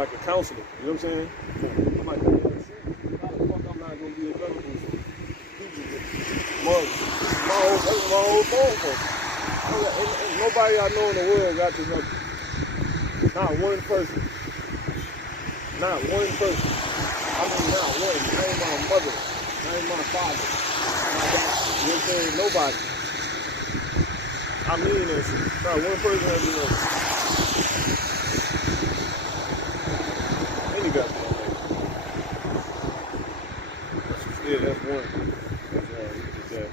like a counselor. You know what I'm saying? I'm like, yeah, see, how the fuck I'm not gonna be available for people? That's my whole phone for. Ain't nobody I know in the world got this number. Not one person. Not one person. I mean, not one. I ain't my mother. I ain't my father. You know what I'm saying? Nobody. I mean that shit. Not one person has this number. Any goddamn thing. Yeah, that's one. That's that.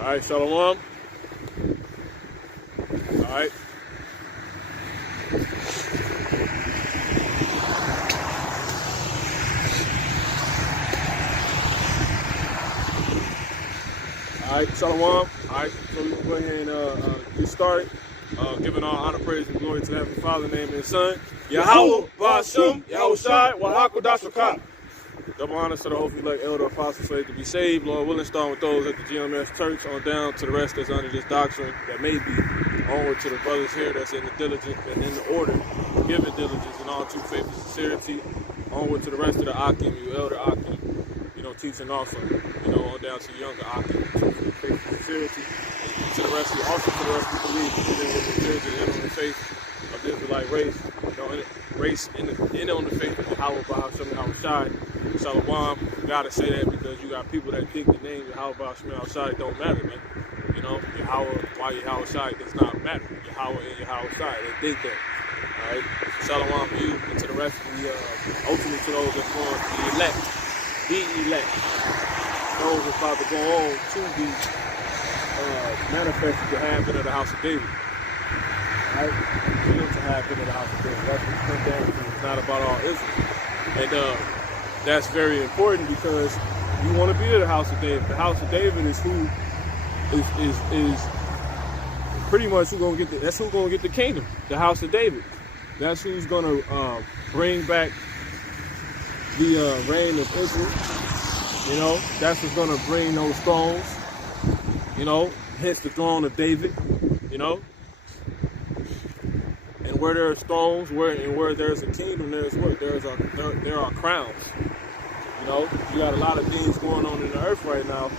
All right, shalom. All right. All right, shalom. All right, so we're going to go ahead and get started. Giving all honor, praise, and glory to Heavenly Father, name and Son, Yahweh, Ba'ashum, Yahweh Shai, Wahakudashakah. Double honors to the hopefully elect elder apostle slave to be saved. Lord willing, starting with those at the GMS church on down to the rest that's under this doctrine that may be onward to the brothers here that's in the diligence and in the order, giving diligence and all true faith and sincerity. Onward to the rest of the Akim, you elder Akim, you know, teaching also, you know, on down to the younger Akim, true faith and sincerity. To the rest of you, also to the rest who believe in the sincerity and on the faith of the Israelite race, you know, in on the faith of Yahweh, Ba'ashum, Yahweh Shai. Shalom, you gotta say that because you got people that think the name Yahweh Ba'ashum Yahweh Shai don't matter, man. You know, Yahweh, why Yahweh Shai does not matter. Yahweh and Yahweh Shai, they think that. Alright? Shalom for you and to the rest of the, ultimately to those that's going to be elect. Those that's about to go on to be manifested to have been of the house of David. Alright? You to have been of the house of David. That's what it's come down to. It's not about all Israel. And, that's very important because you want to be in the house of David. The house of David is who is pretty much who's gonna get that's who's gonna get the kingdom. The house of David. That's who's gonna bring back the reign of Israel. You know, that's what's gonna bring those thrones. You know, hence the throne of David. You know, and where there's thrones, where there's a kingdom, there's what there are crowns. You know, you got a lot of things going on in the earth right now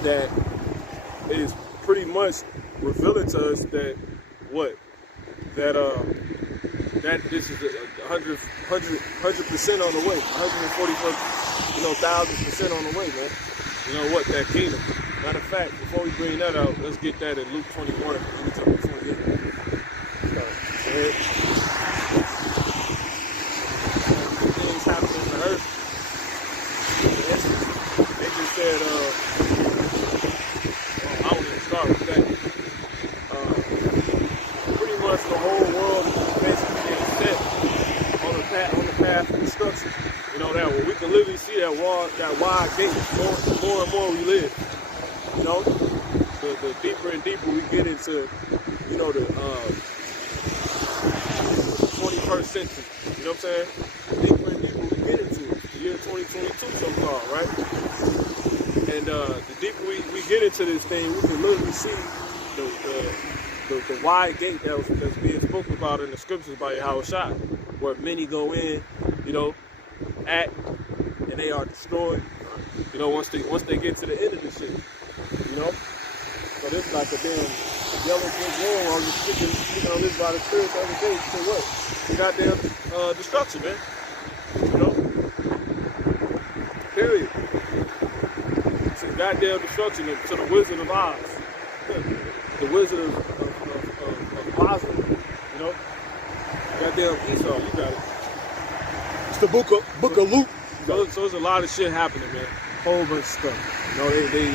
that is pretty much revealing to us that that this is 100% on the way, 1,000% on the way, man. You know what? That kingdom. Matter of fact, before we bring that out, let's get that in Luke 21. Let me tell you 28. Things happening in the earth. They just said, I won't even start with that. Pretty much the whole world is basically getting set on the path of destruction. You know that where we can literally see that wide gate more and more we live. You know, the deeper and deeper we get into, you know, the 21st century, you know what I'm saying? The deeper and deeper we get into it, the year 2022 so far, right? And the deeper we get into this thing, we can literally see the wide gate that's being spoken about in the scriptures by Yahushua, where many go in, you know, and they are destroyed, you know, once they get to the end of this shit, you know. So this is like a damn yellow brick wall. I was just speaking on this by the Spirit the other day. So what? The goddamn destruction, man. You know? Period. It's a goddamn destruction to the Wizard of Oz. The Wizard of Basel. You know? Goddamn Esau, you got it. It's the book of Luke. So there's a lot of shit happening, man. Whole bunch of stuff. You know, they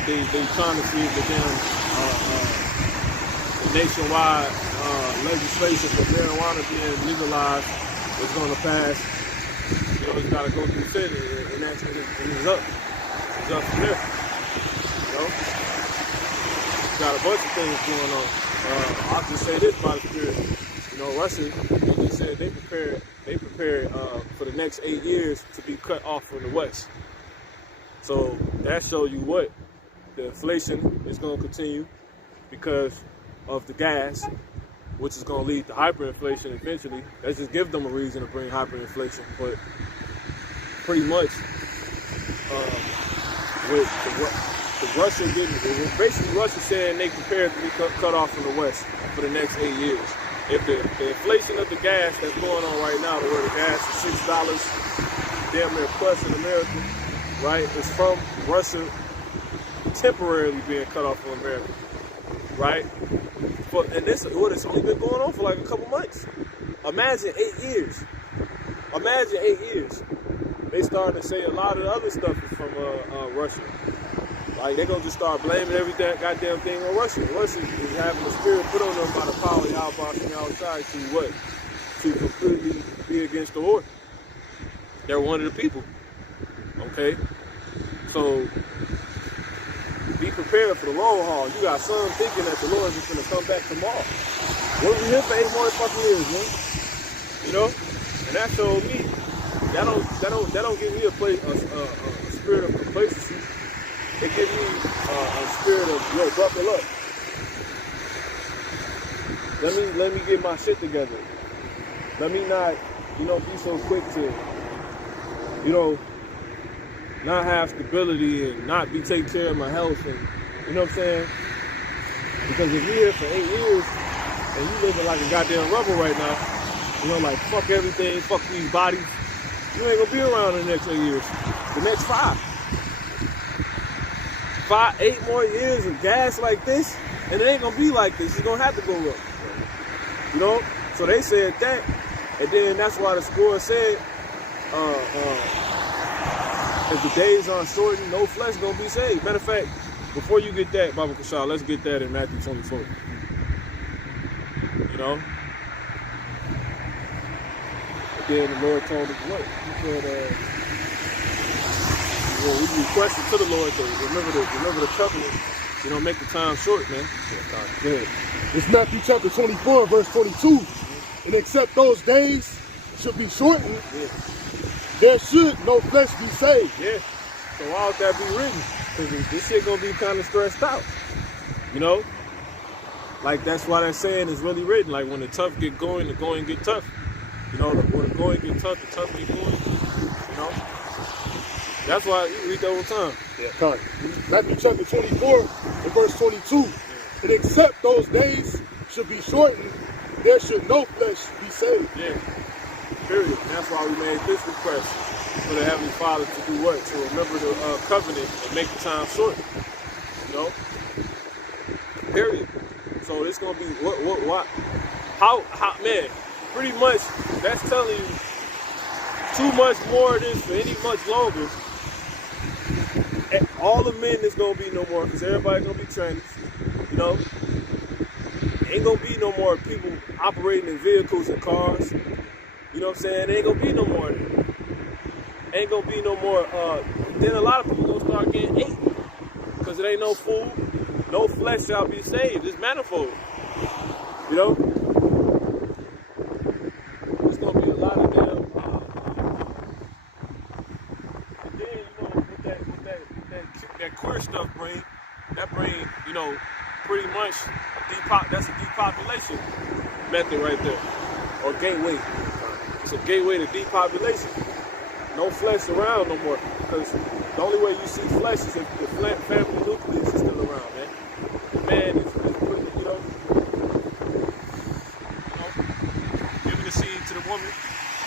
trying to see if the damn nationwide legislation for marijuana being legalized is going to pass. You know, it's got to go through the Senate, and that's it's up. It's up from there. You know, it's got a bunch of things going on. I'll just say this by the Spirit. You know, Russia, they said they prepared for the next 8 years to be cut off from the West. So that shows you what the inflation is going to continue because of the gas, which is going to lead to hyperinflation eventually. Let's just give them a reason to bring hyperinflation. But pretty much, with the Russia basically Russia saying they prepared to be cut off from the West for the next 8 years. If the inflation of the gas that's going on right now, where the gas is $6 damn near plus in America, right? It's from Russia temporarily being cut off from America, right? And this it's only been going on for like a couple months. Imagine 8 years. Imagine 8 years. They starting to say a lot of the other stuff is from Russia. Like they're gonna just start blaming every goddamn thing on Russia. Russia is having the spirit put on them by the power of Yahweh and outside to what? To completely be against the order. They're one of the people. Okay? So be prepared for the long haul. You got some thinking that the Lord is gonna come back tomorrow. We'll be here for 8 more fucking years, man. You know? And that showed me that don't give me a spirit of complacency. It gives me a spirit of, yo, buckle up. Let me get my shit together. Let me not, you know, be so quick to, you know, not have stability and not be taking care of my health and, you know what I'm saying? Because if you're here for 8 years and you living like a goddamn rebel right now, you know, like fuck everything, fuck these bodies, you ain't gonna be around in the next 8 years. The next 8 more years of gas like this, and it ain't gonna be like this. It's gonna have to go up. You know? So they said that, and then that's why the score said, if the days aren't shortened, no flesh gonna be saved. Matter of fact, before you get that, Baba Kashal, let's get that in Matthew 24. You know? And then the Lord told us what? He said, well, we requested to the Lord to remember the covenant, you know, make the time short, man. Good. It's Matthew chapter 24, verse 22. And except those days should be shortened, there should no flesh be saved. Yeah. So why would that be written? Because this shit gonna be kind of stressed out. You know? Like that's why that saying is really written. Like when the tough get going, the going get tough. You know, when the going get tough, the tough get going. You know? That's why you read that all the time. Yeah, come. Matthew chapter 24 and verse 22. Yeah. And except those days should be shortened, there should no flesh be saved. Yeah. Period. And that's why we made this request for the Heavenly Father to do what? To remember the covenant and make the time short. You know? Period. So it's gonna be what? How man? Pretty much that's telling you too much more of this for any much longer. All the men is gonna be no more because everybody gonna be trainers, you know. Ain't gonna be no more people operating in vehicles and cars. You know what I'm saying? Ain't gonna be no more of that. Ain't gonna be no more. Then a lot of people gonna start getting ate because it ain't no food. no flesh shall be saved. It's manifold. You know? There's gonna be a lot of them. And then, you know, that queer stuff bring, you know, pretty much that's a depopulation method right there. Or gateway. It's a gateway to depopulation. No flesh around no more. Because the only way you see flesh is if the family nucleus is still around, man. The man is pretty, you know, giving the seed to the woman,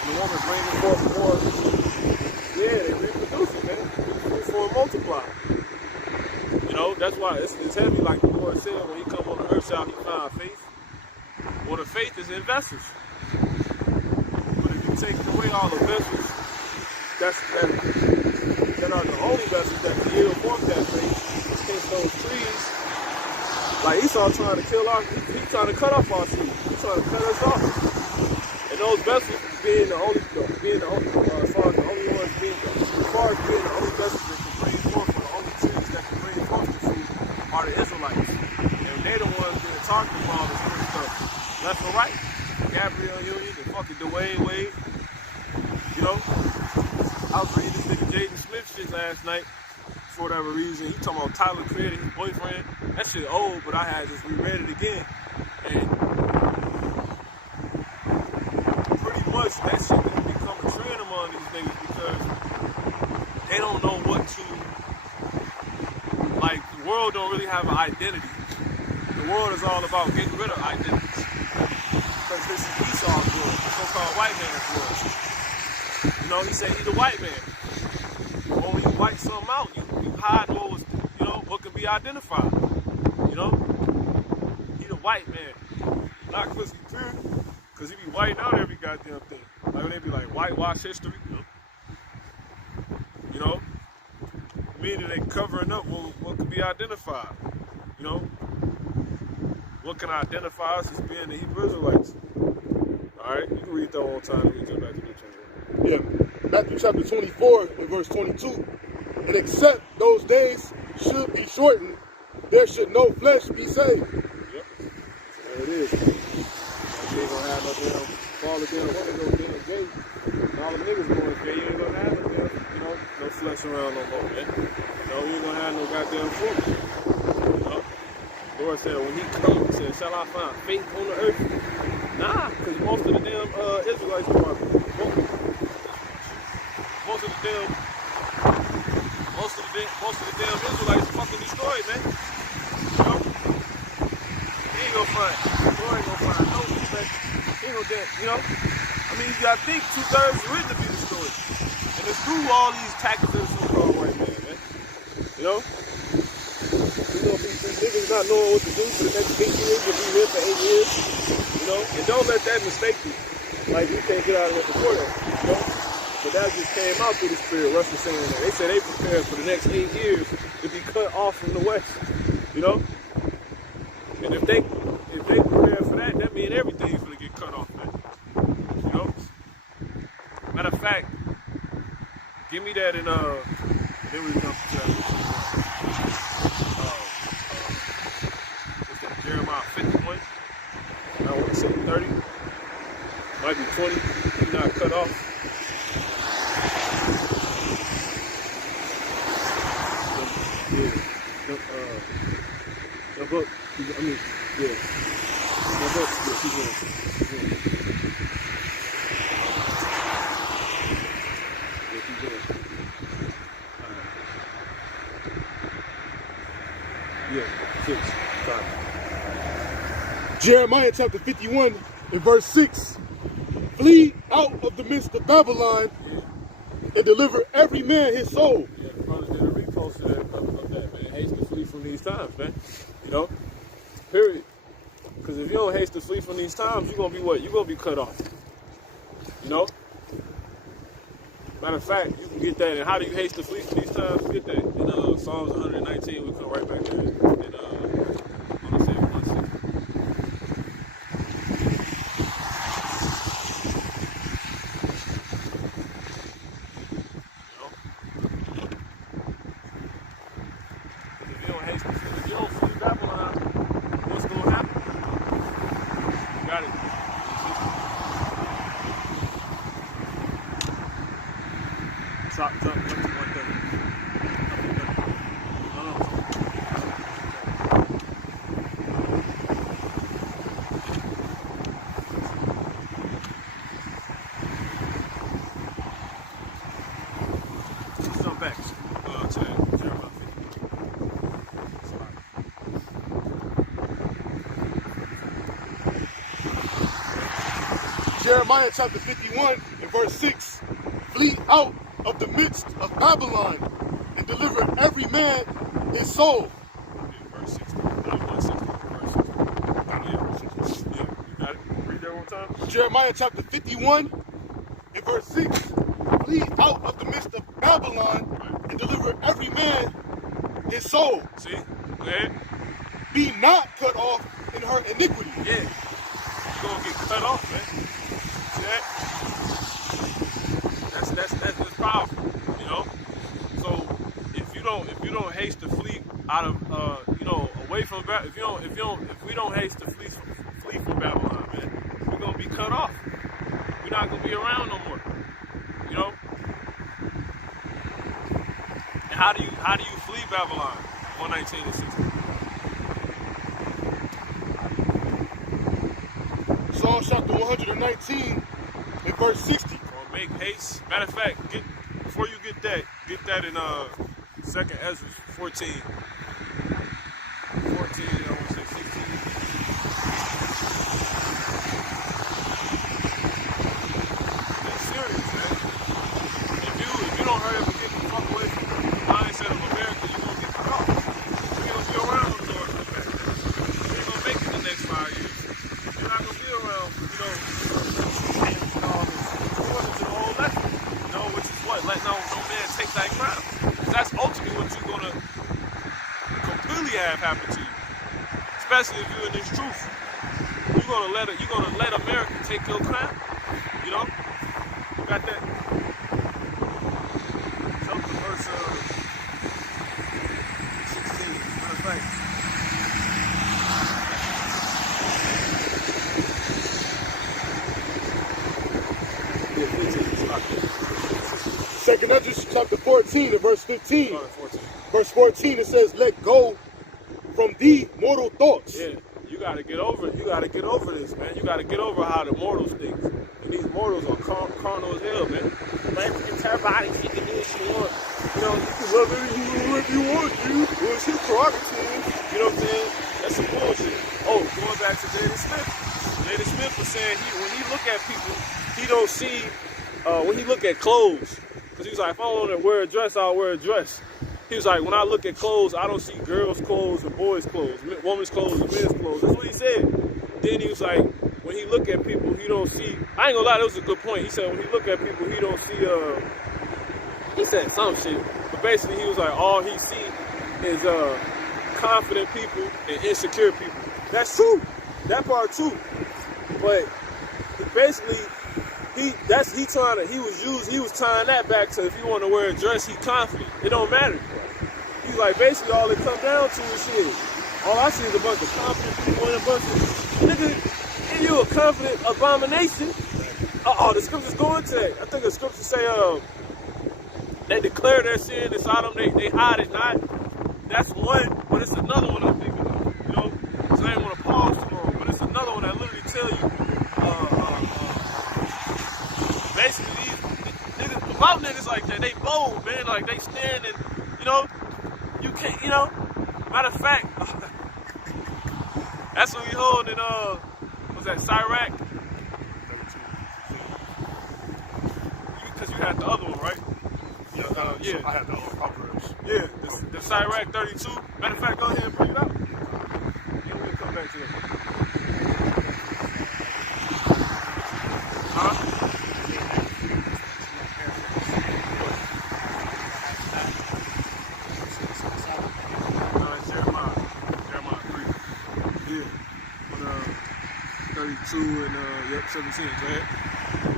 and the woman bringing forth more. Yeah, they reproduce it, man. It's for a multiply. You know, that's why it's heavy, like the Lord said, when he come on the earth shall he find faith. Well, the faith is in vessels. But if you take away all the vessels, that are the only vessels that can yield forth that faith, since those trees, like Esau trying to kill he's trying to cut off our seed. He's trying to cut us off. And those vessels being the only, as far as the only ones being the only vessels that can bring forth, or the only trees that can bring forth the fruit are the Israelites. And they're the ones being talked about all this good stuff. Left and right. Gabriel Union, the fucking Dwayne Wade. You know? I was reading this nigga Jaden Smith shit last night for whatever reason. He talking about Tyler creating his boyfriend. That shit old, but I had just reread it again. And pretty much that shit has become a trend among these niggas because they don't know what to, like, the world don't really have an identity. The world is all about getting rid of identities. Because this is Esau's world, the so-called white man's world. You know, he said he's a white man. But when you white something out, you hide what was, you know, what can be identified. You know? He's a white man. Not because he's pure, because he be whiting out every goddamn thing. Like when they be like whitewash history, you know? Meaning they covering up what can be identified. You know? What can identify us as being the Hebrew Israelites? Alright, you can read that one time and we jump back to the chapter. Yeah, Matthew chapter 24 and verse 22. And except those days should be shortened, there should no flesh be saved. Yep. There it is. You ain't gonna have no damn fall again, woman go damn gay. And all the niggas going gay, you ain't gonna have no damn, you know, no flesh around no more, man. You know, you ain't gonna have no goddamn fruit. You know? The Lord said when he comes, he said, shall I find faith on the earth? Nah, because most of the damn Israelites are most of the damn Israelites fucking destroyed, man. You know? He ain't gonna find. Lord ain't gonna find no respect. He ain't gonna get, you know? I mean, you gotta think 2/3 is written to be destroyed. And it's through all these tactics of so-called white man. You know? There's gonna be these niggas not knowing what to do for the next 8 years. You'll be here for 8 years. You know? And don't let that mistake you. Like, you can't get out of it before that. You know? But that just came out through the spirit. Russ was saying that. They said they prepared for the next 8 years to be cut off from the West. You know? And if they prepare for that, that means everything's gonna get cut off, man. You know? Matter of fact, give me that in then we jump to that. What's that? Jeremiah 51. I want to say 30. Might be 20. You're not cut off. Yeah. The book. I mean, yeah. The book. Yeah, keep going. Yeah, keep going. Yeah, 6. Sorry. Jeremiah chapter 51 and verse 6. Flee out of the midst of Babylon and deliver every man his soul. Yeah, the brothers did a repost of that, man. Haste to flee from these times, man. You know? Period. Because if you don't haste to flee from these times, you're going to be what? You're going to be cut off. You know? Matter of fact, you can get that. And how do you haste to flee from these times? Get that. In Psalms 119, we'll come right back there. And I'm going to say 160. If you don't flee Jeremiah chapter 51 and verse 6. Flee out of the midst of Babylon and deliver every man his soul. Yeah, verse 60. Not 160, verse 60. Yeah, you got it? Read that one time. Jeremiah chapter 51 and verse 6. Flee out of the midst of Babylon and deliver every man his soul. See? Go ahead. Be not cut off in her iniquity. Yeah. You're gonna get cut off, man. See that? That's powerful, you know? So if you don't haste to flee out of away from Babylon, if we don't haste to flee from Babylon, man, we're gonna be cut off. We're not gonna be around no more. You know? And how do you flee Babylon? 119 and 60. Psalm chapter 119 and verse 60. Or make haste. Matter of fact, before you get that in 2nd Ezra 14. 14, I want to say 16. It's serious, man. If you don't hurry up and get the fuck away from the mindset of America, you're gonna get cut off. You're gonna be around the Lord for that. You ain't gonna make it the next 5 years. You're not gonna be around, all this. According to the whole lesson, which is what? Let no man take thy crown. That's ultimately what you're gonna completely have happen to you. Especially if you're in this truth. You're gonna let America take your crown. You know? You got that? Something verse 16. Matter of fact. Yeah, 15. 2nd Ezra chapter 14 and verse 15. 14. Verse 14, it says, let go from thee mortal thoughts. Yeah, you gotta get over it. You gotta get over this, man. You gotta get over how the mortals think. And these mortals are carnal as hell, man. Man, it's her body, she can do what she wants. You know, you can love it if you want to. Well, it's your prerogative. You know what I'm saying? That's some bullshit. Oh, going back to David Smith. David Smith was saying when he look at people, he don't see, when he look at clothes, because he was like, if I want to wear a dress, I'll wear a dress. He was like, when I look at clothes, I don't see girls' clothes and boys' clothes, women's clothes and men's clothes. That's what he said. Then he was like, when he look at people, he don't see, I ain't gonna lie, that was a good point. He said, when he look at people, he don't see, he said some shit. But basically, he was like, all he see is confident people and insecure people. That's true. That part too. But basically, he was tying that back to if you want to wear a dress, he confident. It don't matter. He's like, basically all it comes down to is shit. All I see is a bunch of confident people and a bunch of nigga, if you a confident abomination. The scriptures go into that. I think the scriptures say they declare their sin in Sodom, they hide it not. That's one, but it's another one I'm thinking of. You know? So I ain't want to pause too long, but it's another one that literally tell you basically these niggas, about niggas like that, they bold, man. Like they stand and, you know, you can't, you know. Matter of fact, that's what we hold in what's that, Iraq? Because you had the other one, right? Yeah. I had the Proverbs. Yeah, the Iraq 32. Matter of fact, go ahead and bring it up. And we'll come back to it. Huh? Jeremiah 3. Yeah. 32 and 17. Go ahead.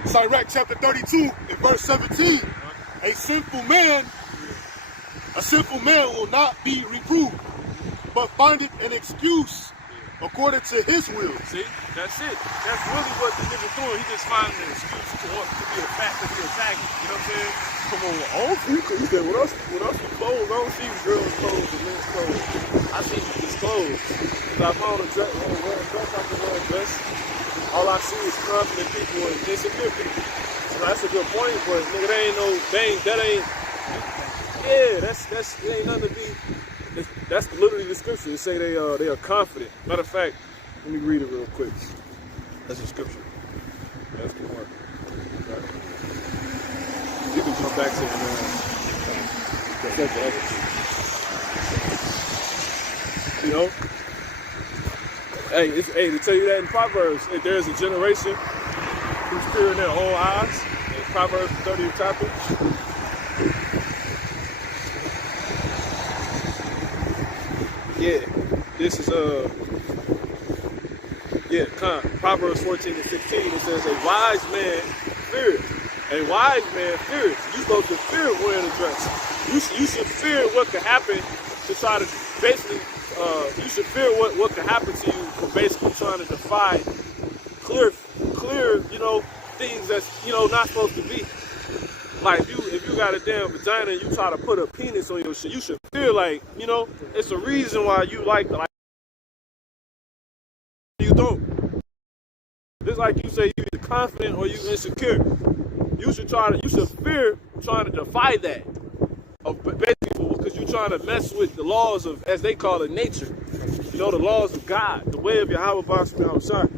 Sirach chapter 32 and verse 17. A sinful man will not be reproved, but findeth an excuse according to his will. See, that's it. That's really what the nigga doing. He just finding an excuse to be a fact, to be a faggot. You know what I'm saying? Come on, I don't see, he said, what else with clothes? I don't see girls' clothes and men's clothes. I see his clothes. If I want to dress, I can wear a dress. All I see is confident people and insecure people. So that's a good point, but nigga, that ain't nothing to be. That's literally the scripture. It say they are confident. Matter of fact, let me read it real quick. That's the scripture. That's the part. back to the second episode. You know? Hey, to tell you that in Proverbs, there's a generation who's fear in their own eyes. In Proverbs 30th chapter. Yeah, this is Proverbs 14 and 16. It says, a wise man feareth. A wise man feareth. You're supposed to fear wearing a dress. You should fear what could happen to try to basically. You should fear what could happen to you for basically trying to defy clear, things that's, not supposed to be. Like if you got a damn vagina and you try to put a penis on your shit, you should feel like, it's a reason why you like you don't. Just like you say you either confident or you insecure. You should fear trying to defy that. Basically, because you're trying to mess with the laws of, as they call it, nature. The laws of God, the way of Yahweh Ba'ashem.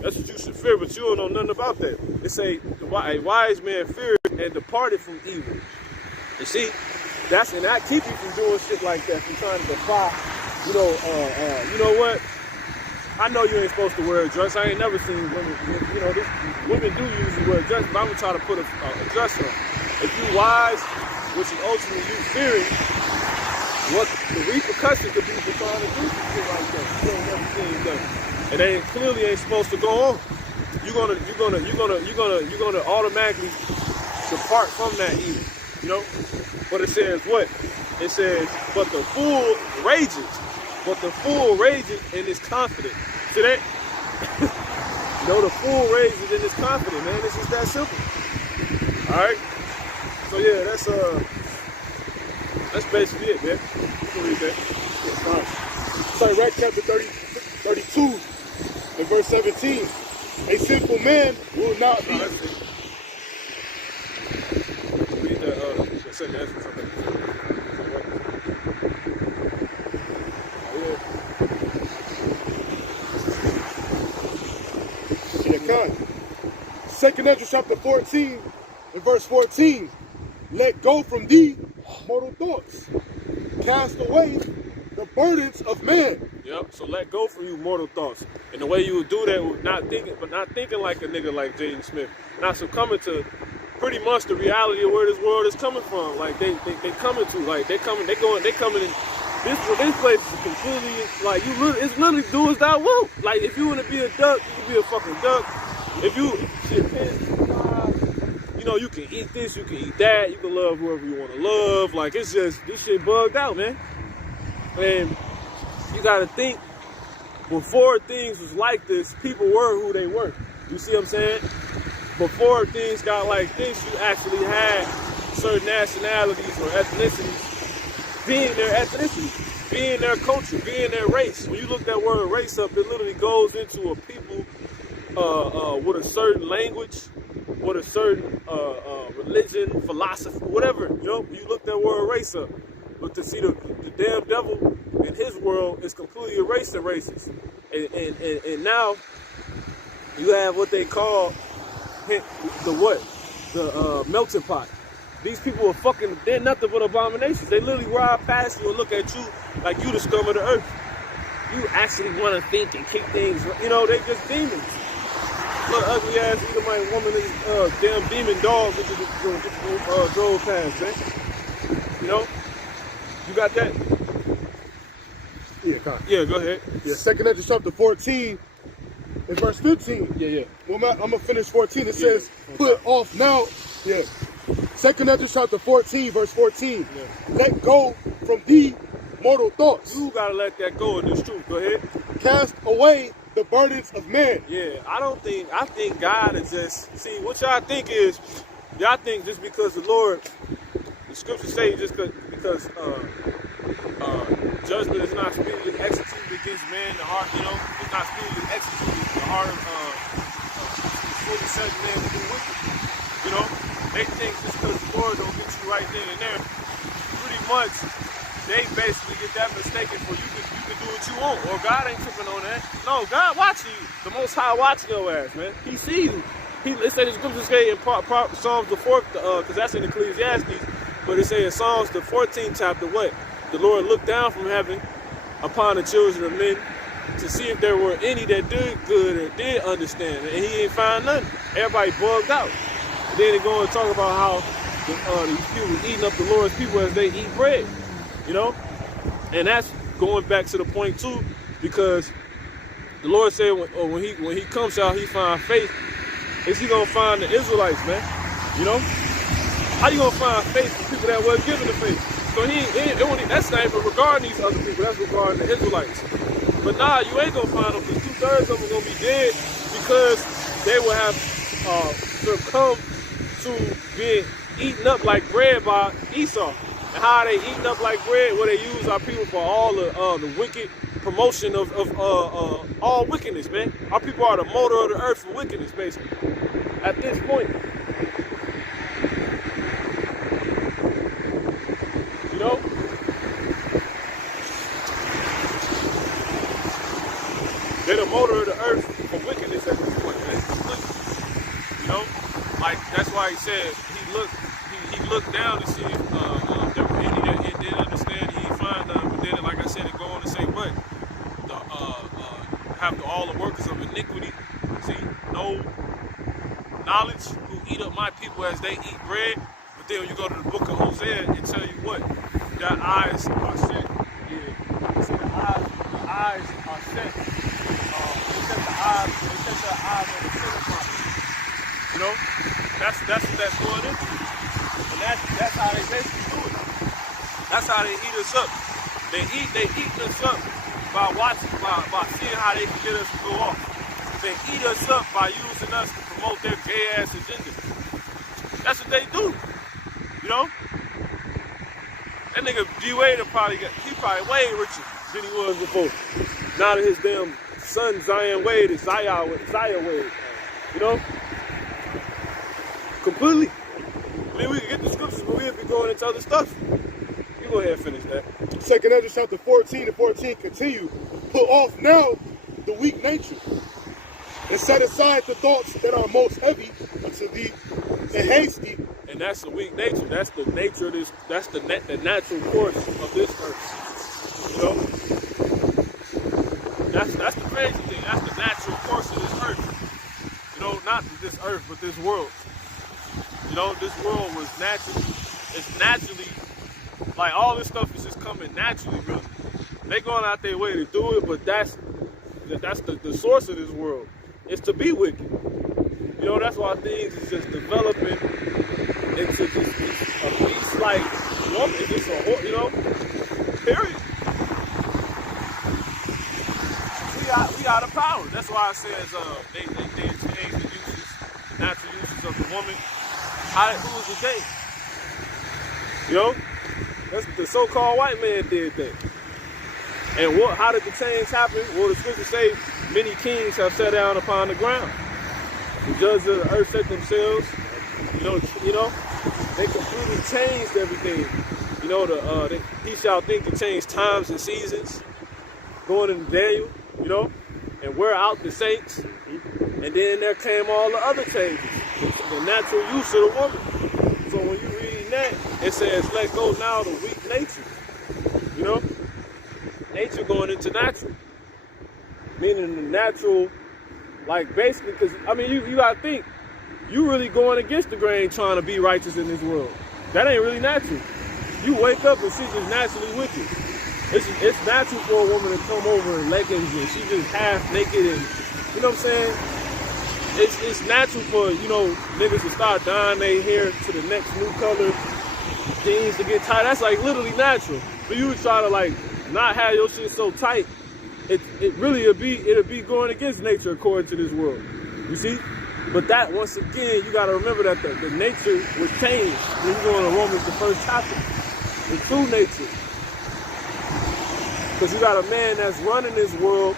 That's what you should fear, but you don't know nothing about that. It say, a wise man feared and departed from evil. You see, and that keep you from doing shit like that, from trying to defy, you know what? I know you ain't supposed to wear a dress. I ain't never seen women, women do usually wear a dress, but I'm going to try to put a dress on. If you wise, which is ultimately you fearing what the repercussions could be for trying to do something like that. You ain't never seen that. And they clearly ain't supposed to go on. You're gonna automatically depart from that evil. But it says what? It says, but the fool rages. But the fool rages and is confident. See that? The fool rages and is confident, man. It's just that simple. Alright? So yeah, that's basically it, man. You can read that. Sirach chapter 32 and verse 17. A sinful man will not be. Read the second answer or something. Second Ezra chapter 14 and verse 14. Let go from thee mortal thoughts. Cast away the burdens of man. Yep. So let go from you mortal thoughts. And the way you would do that, not thinking like a nigga like Jaden Smith. Not succumbing to pretty much the reality of where this world is coming from. Like they coming to. Like they coming in. This place is completely like it's literally do as thou wilt. Like if you want to be a duck, you can be a fucking duck. If you shit pissed, you can eat this, you can eat that, you can love whoever you want to love. Like it's just this shit bugged out, man. And you gotta think, before things was like this, people were who they were. You see what I'm saying? Before things got like this, you actually had certain nationalities or ethnicities being their ethnicity, being their culture, being their race. When you look that word race up, it literally goes into a people with a certain language, with a certain religion, philosophy, whatever. You look that word race up. But to see the damn devil in his world is completely erasing races. And now you have what they call the melting pot. These people are fucking, they're nothing but abominations. They literally ride past you and look at you like you the scum of the earth. You actually want to think and kick things, they just demons. Look, ugly ass Edomite woman is damn demon dog which is drove past, man. You got that? Yeah, come on. Yeah, go ahead. Yeah, Second Ezra chapter 14 and verse 15. Yeah. Well, I'm gonna finish 14. It says, put off now. Yeah. Second Ezra chapter 14, verse 14. Yeah. Let go from thee mortal thoughts. You gotta let that go in this truth. Go ahead. Cast away the burdens of man. Yeah, I think God is just, see, what y'all think is, y'all think just because the Lord, the scriptures say just because judgment is not speedily executed against man, the heart, it's not speedily executed, the heart of fully set man to do wicked. They think just because the Lord don't get you right then and there, pretty much they basically get that mistaken for you can do what you want, or God ain't tripping on that. No, God watching you. The Most High watching your ass, man. He see you. It said the scriptures say in Psalms the 4th, because that's in Ecclesiastes, but it say in Psalms the 14th chapter, what? The Lord looked down from heaven upon the children of men to see if there were any that did good or did understand, and he ain't find none. Everybody bugged out. And then they go and talk about how these people eating up the Lord's people as they eat bread, you know? And that's going back to the point too, because the Lord said when he comes out, he find faith. Is he gonna find the Israelites, man? You know? How you gonna find faith for people that wasn't given the faith? So that's not even regarding these other people, that's regarding the Israelites. But nah, you ain't gonna find them, because 2/3 of them are gonna be dead, because they will have succumbed to being eaten up like bread by Esau. And how are they eaten up like bread? Well, they use our people for all the wicked promotion of all wickedness, man. Our people are the motor of the earth for wickedness, basically. At this point, you know, they're the motor of the earth for wickedness at this point, man. You know, like that's why he said he looked down to see if there were any that didn't understand. He didn't find none. But then, like I said, it go on to say what? Have all the workers of iniquity, see, no knowledge, who eat up my people as they eat bread. But then when you go to the book of Hosea, it tell you what? Their eyes are set. Yeah. See, the eyes are set. They set their eyes on the sinner prophet. You know? That's what that's going into. And that's how they basically do it. That's how they eat us up. They eat us up by seeing how they can get us to go off. They eat us up by using us to promote their gay ass agenda. That's what they do. You know? That nigga D Wade probably way richer than he was before. Now that his damn son Zion Wade is Zaya Wade. You know? Completely. I mean, we can get the scriptures, but we'll be going into other stuff. You go ahead and finish that. 2 Ezra chapter 14 and 14 continue. Put off now the weak nature, and set aside the thoughts that are most heavy unto thee and hasty. And that's the weak nature. That's the nature of this. That's the natural course of this earth. You know, that's the crazy thing. That's the natural course of this earth. You know, not this earth, but this world. You know, this world was naturally. It's naturally. Like, all this stuff is just coming naturally, really. They going out their way to do it, but that's the source of this world. It's to be wicked. You know, that's why things is just developing into just a beast-like woman, just a, you know, period. We out of power. That's why I says they changed the uses, the natural uses of the woman. Who was the day? You know? That's what the so-called white man did that. And how did the change happen? Well, the scriptures say many kings have sat down upon the ground. The judges of the earth set themselves. You know, they completely changed everything. You know, he shall think to change times and seasons. Going into Daniel, you know, and wear out the saints. And then there came all the other changes. The natural use of the woman. So when you read that, it says, let go now the weak nature. You know? Nature going into natural. Meaning the natural, like basically, because, I mean, you got to think, you really going against the grain trying to be righteous in this world. That ain't really natural. You wake up and she's just naturally wicked. It's natural for a woman to come over in leggings and she just half naked and, you know what I'm saying? It's natural for, you know, niggas to start dyeing their hair to the next new color, jeans to get tight. That's like literally natural. For you to try to like not have your shit so tight, it'll be going against nature according to this world. You see? But that, once again, you got to remember that the nature was changed when you go into Romans, the first chapter. The true nature. Because you got a man that's running this world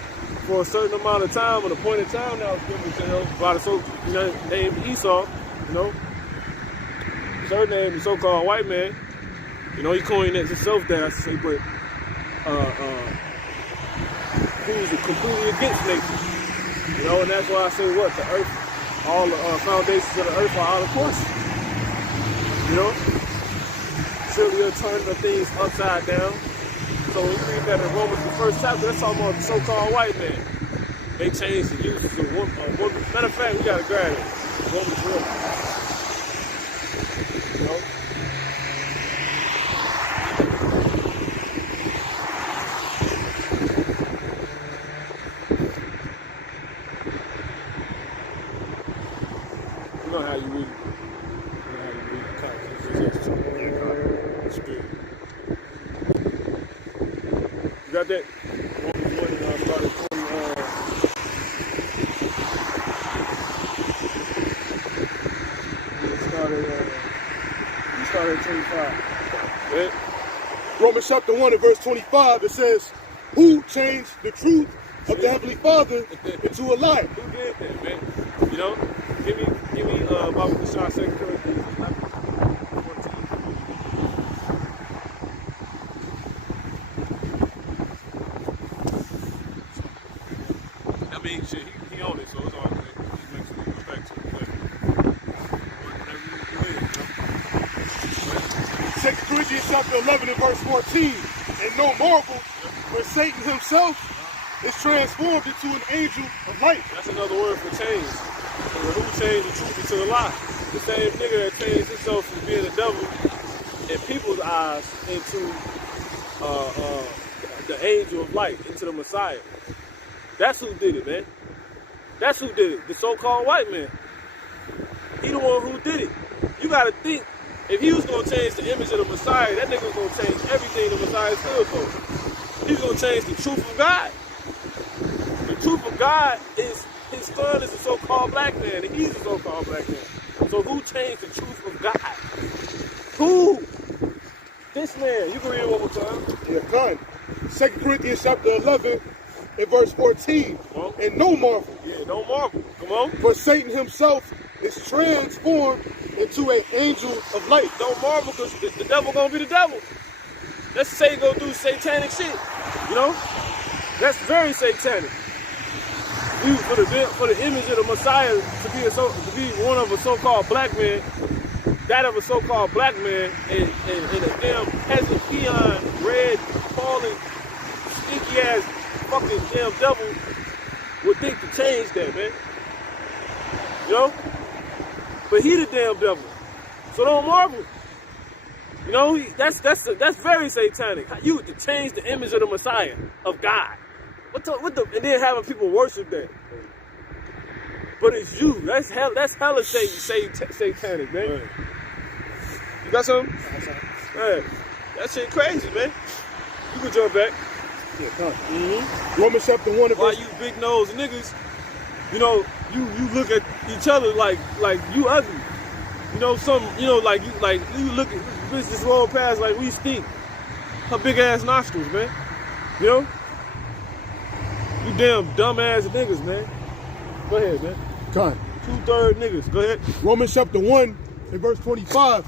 for a certain amount of time, at a point in time that was given to him by the named Esau, you know. Surnamed the so-called white man. You know, he coined it himself there, I say, but who's completely against nature. You know, and that's why I say what? The earth all the foundations of the earth are out of question. You know? Surely you're turning the things upside down. So when you read that in Romans, the first chapter, that's talking about the so-called white man. They changed the uses of woman. Matter of fact, we got to grab it. Romans 1. You know? You know how you read it. You know how you read the context. It's good. You got that? Romans 1 and started 20. You started at 25. Yeah. Romans chapter 1 and verse 25, it says, who changed the truth of the Heavenly Father into a lie? Who did that, man? You know? Give me Bible Kashar 2 Corinthians 11, 14. I mean, shit, he on it, so it's all good. Just make sure we go back to it. Whatever you believe, you know? 2 Corinthians chapter 11 and verse 14. And no marvel, for Satan himself is transformed into an angel of light. That's another word for change. Who changed the truth into a lie? The same nigga that changed himself from being a devil in people's eyes into the angel of light, into the Messiah. That's who did it, man. That's who did it. The so-called white man. He the one who did it. You gotta think, if he was gonna change the image of the Messiah, that nigga was gonna change everything the Messiah stood for. He's gonna change the truth of God. The truth of God is his son is a so-called black man, and he's a so-called black man. So who changed the truth of God? Who? This man. You can read it one more time. Yeah, God. 2 Corinthians chapter 11 and verse 14. And no marvel. Yeah, no marvel. Come on. For Satan himself is transformed into an angel of light. Don't marvel, because the devil gonna be the devil. Let's say he go do satanic shit. You know? That's very satanic. For the image of the Messiah to be one of a so-called black man, that of a so-called black man, and a damn peasant peon, red, falling, stinky ass fucking damn devil would think to change that, man. You know? But he the damn devil. So don't marvel. You know, that's very satanic. You to change the image of the Messiah, of God. And then having people worship that. But it's you. That's hella satanic, man. Right. You got something? Yeah. That shit crazy, man. You can jump back. Yeah, come on. Romans chapter 1 and why verse... you big nose niggas, you know, you look at each other like you ugly. You know, like you look at bitch just roll past like we stink. Her big ass nostrils, man. You know? You damn dumb ass niggas, man. Go ahead, man. Con. 2/3 niggas. Go ahead. Romans chapter 1 and verse 25.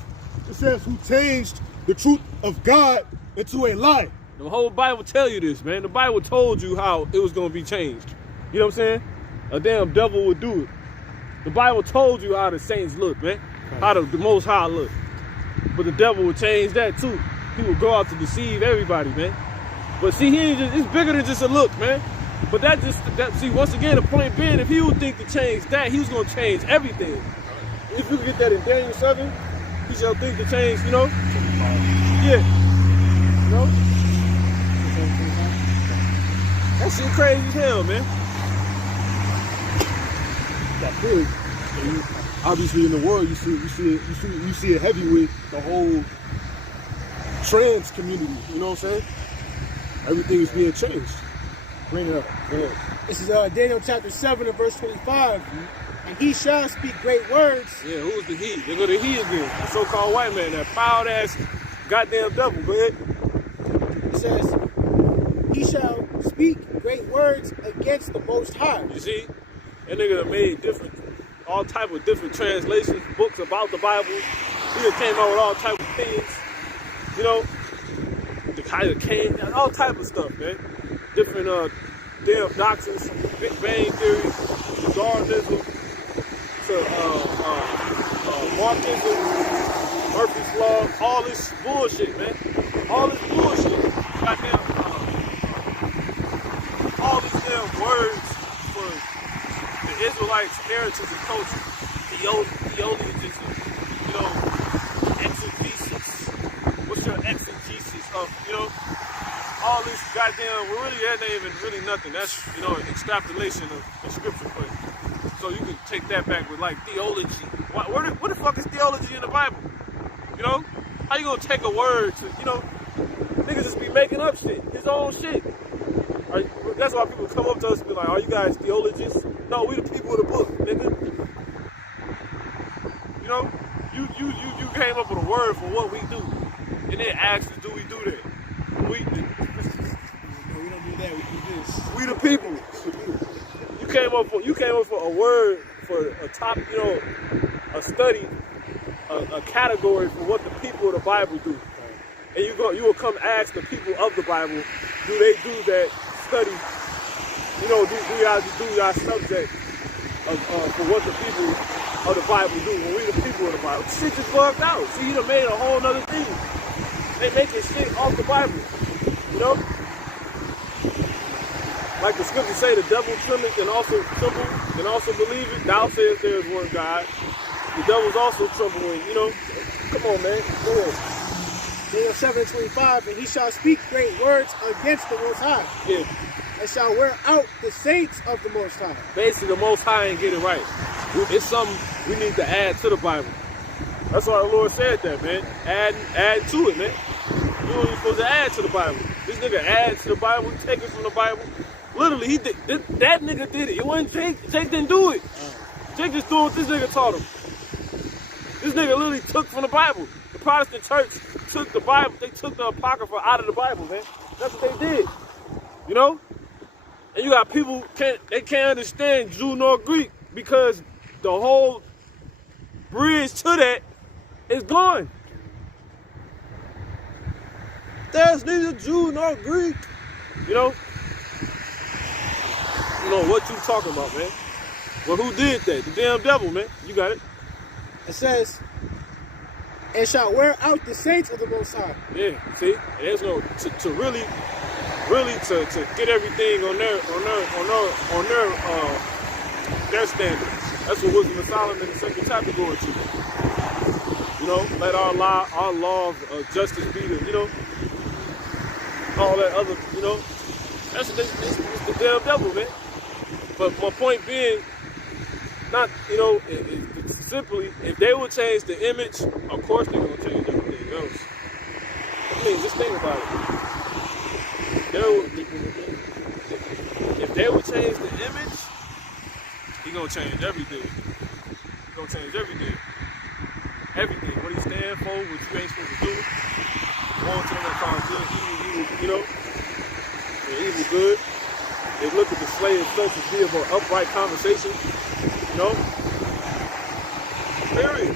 It says, who changed the truth of God into a lie. The whole Bible tell you this, man. The Bible told you how it was going to be changed. You know what I'm saying? A damn devil would do it. The Bible told you how the saints look, man. How the Most High look. But the devil would change that too. He would go out to deceive everybody, man. But see, it's bigger than just a look, man. But see, once again, the point being, if he would think to change that, he was going to change everything. If you get that in Daniel 7, he shall think to change, you know? Yeah. You know? That shit crazy as hell, man. That's big. Obviously, in the world, you see it heavy with the whole trans community. You know what I'm saying? Everything is being changed. Bring it up. Go ahead. This is Daniel chapter 7 and verse 25. And he shall speak great words. Yeah, who's the he? They go to he again. The so-called white man, that foul ass goddamn devil. Go ahead. It says, he shall speak great words against the Most High. You see? That nigga done made all type of different translations, books about the Bible. He done came out with all type of things. You know? The kind of Cain, all type of stuff, man. Different damn doctrines, Big Bang Theory, Darwinism, to Marxism, Murphy's Law, all this bullshit, man. All this bullshit. Goddamn, all these damn words for the Israelites' heritage and culture. Theologism, you know, exegesis. What's your exegesis of, you know? All this goddamn, well, really, that ain't even really nothing. That's, you know, an extrapolation of the scripture. But so you can take that back with like theology. What the fuck is theology in the Bible? You know? How you gonna take a word to, you know, niggas just be making up shit, his own shit. That's why people come up to us and be like, are you guys theologians? No, we the people of the book, nigga. You know? You came up with a word for what we do. And then asked us, do we do that? No, we don't do that, we do this. We the people. You came up for a word for a top, you know, a study, a category for what the people of the Bible do. And you will come ask the people of the Bible, do they do that study? You know, do y'all subject for what the people of the Bible do when we the people of the Bible? Shit just bugged out. See, you done made a whole nother thing. They making shit off the Bible. You know? Like the scriptures say, the devil trembleth and also tremble and also believe it. Thou sayest there is one God. The devil's also trembling, you know? Come on, man. Go ahead. Daniel 7:25, and he shall speak great words against the Most High. Yeah. And shall wear out the saints of the Most High. Basically, the Most High ain't get it right. It's something we need to add to the Bible. That's why the Lord said that, man. Add to it, man. You know what you're supposed to add to the Bible. This nigga adds to the Bible, take it from the Bible. Literally, he did that nigga did it. It wasn't Jake. Jake didn't do it. Jake just doing what this nigga taught him. This nigga literally took from the Bible. The Protestant church took the Bible, they took the Apocrypha out of the Bible, man. That's what they did. You know? And you got people, they can't understand Jew nor Greek because the whole bridge to that is gone. There's neither Jew nor Greek. You know? You know what you talking about, man. Well, who did that? The damn devil, man. You got it. It says, and shall wear out the saints of the Most High. Yeah, see? There's no, to really to get everything on their standards. That's what Wisdom of Solomon in the second chapter going to. You know, let our law of justice be the, you know, all that other, you know, that's the damn devil, man. But my point being, not, you know, it's simply, if they would change the image, of course they're going to change everything else. I mean, just think about it. If they would change the image, he's going to change everything. He's going to change everything. Everything. What he stand for, what you ain't supposed to do. One to them that call good, evil, you know, and evil good. They look at the slave as such as being an upright conversation, you know. Period.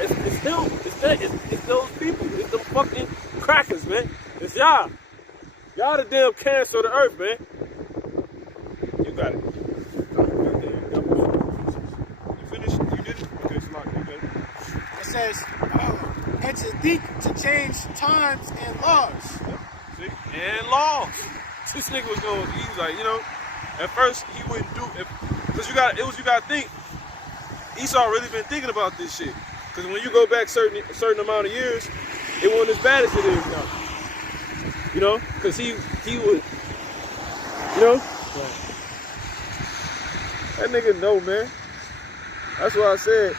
It's them. It's those people. It's the fucking crackers, man. It's y'all. Y'all the damn cancer of the earth, man. You got it. You finished? You did it? Okay, it's locked. Okay. It says, and to think to change times and laws. See? And laws. This nigga was going, he was like, you know, at first he wouldn't do it. Because you got to think, Esau really been thinking about this shit. Because when you go back certain amount of years, it wasn't as bad as it is now. You know? Because he would, you know? Yeah. That nigga know, man. That's why I said,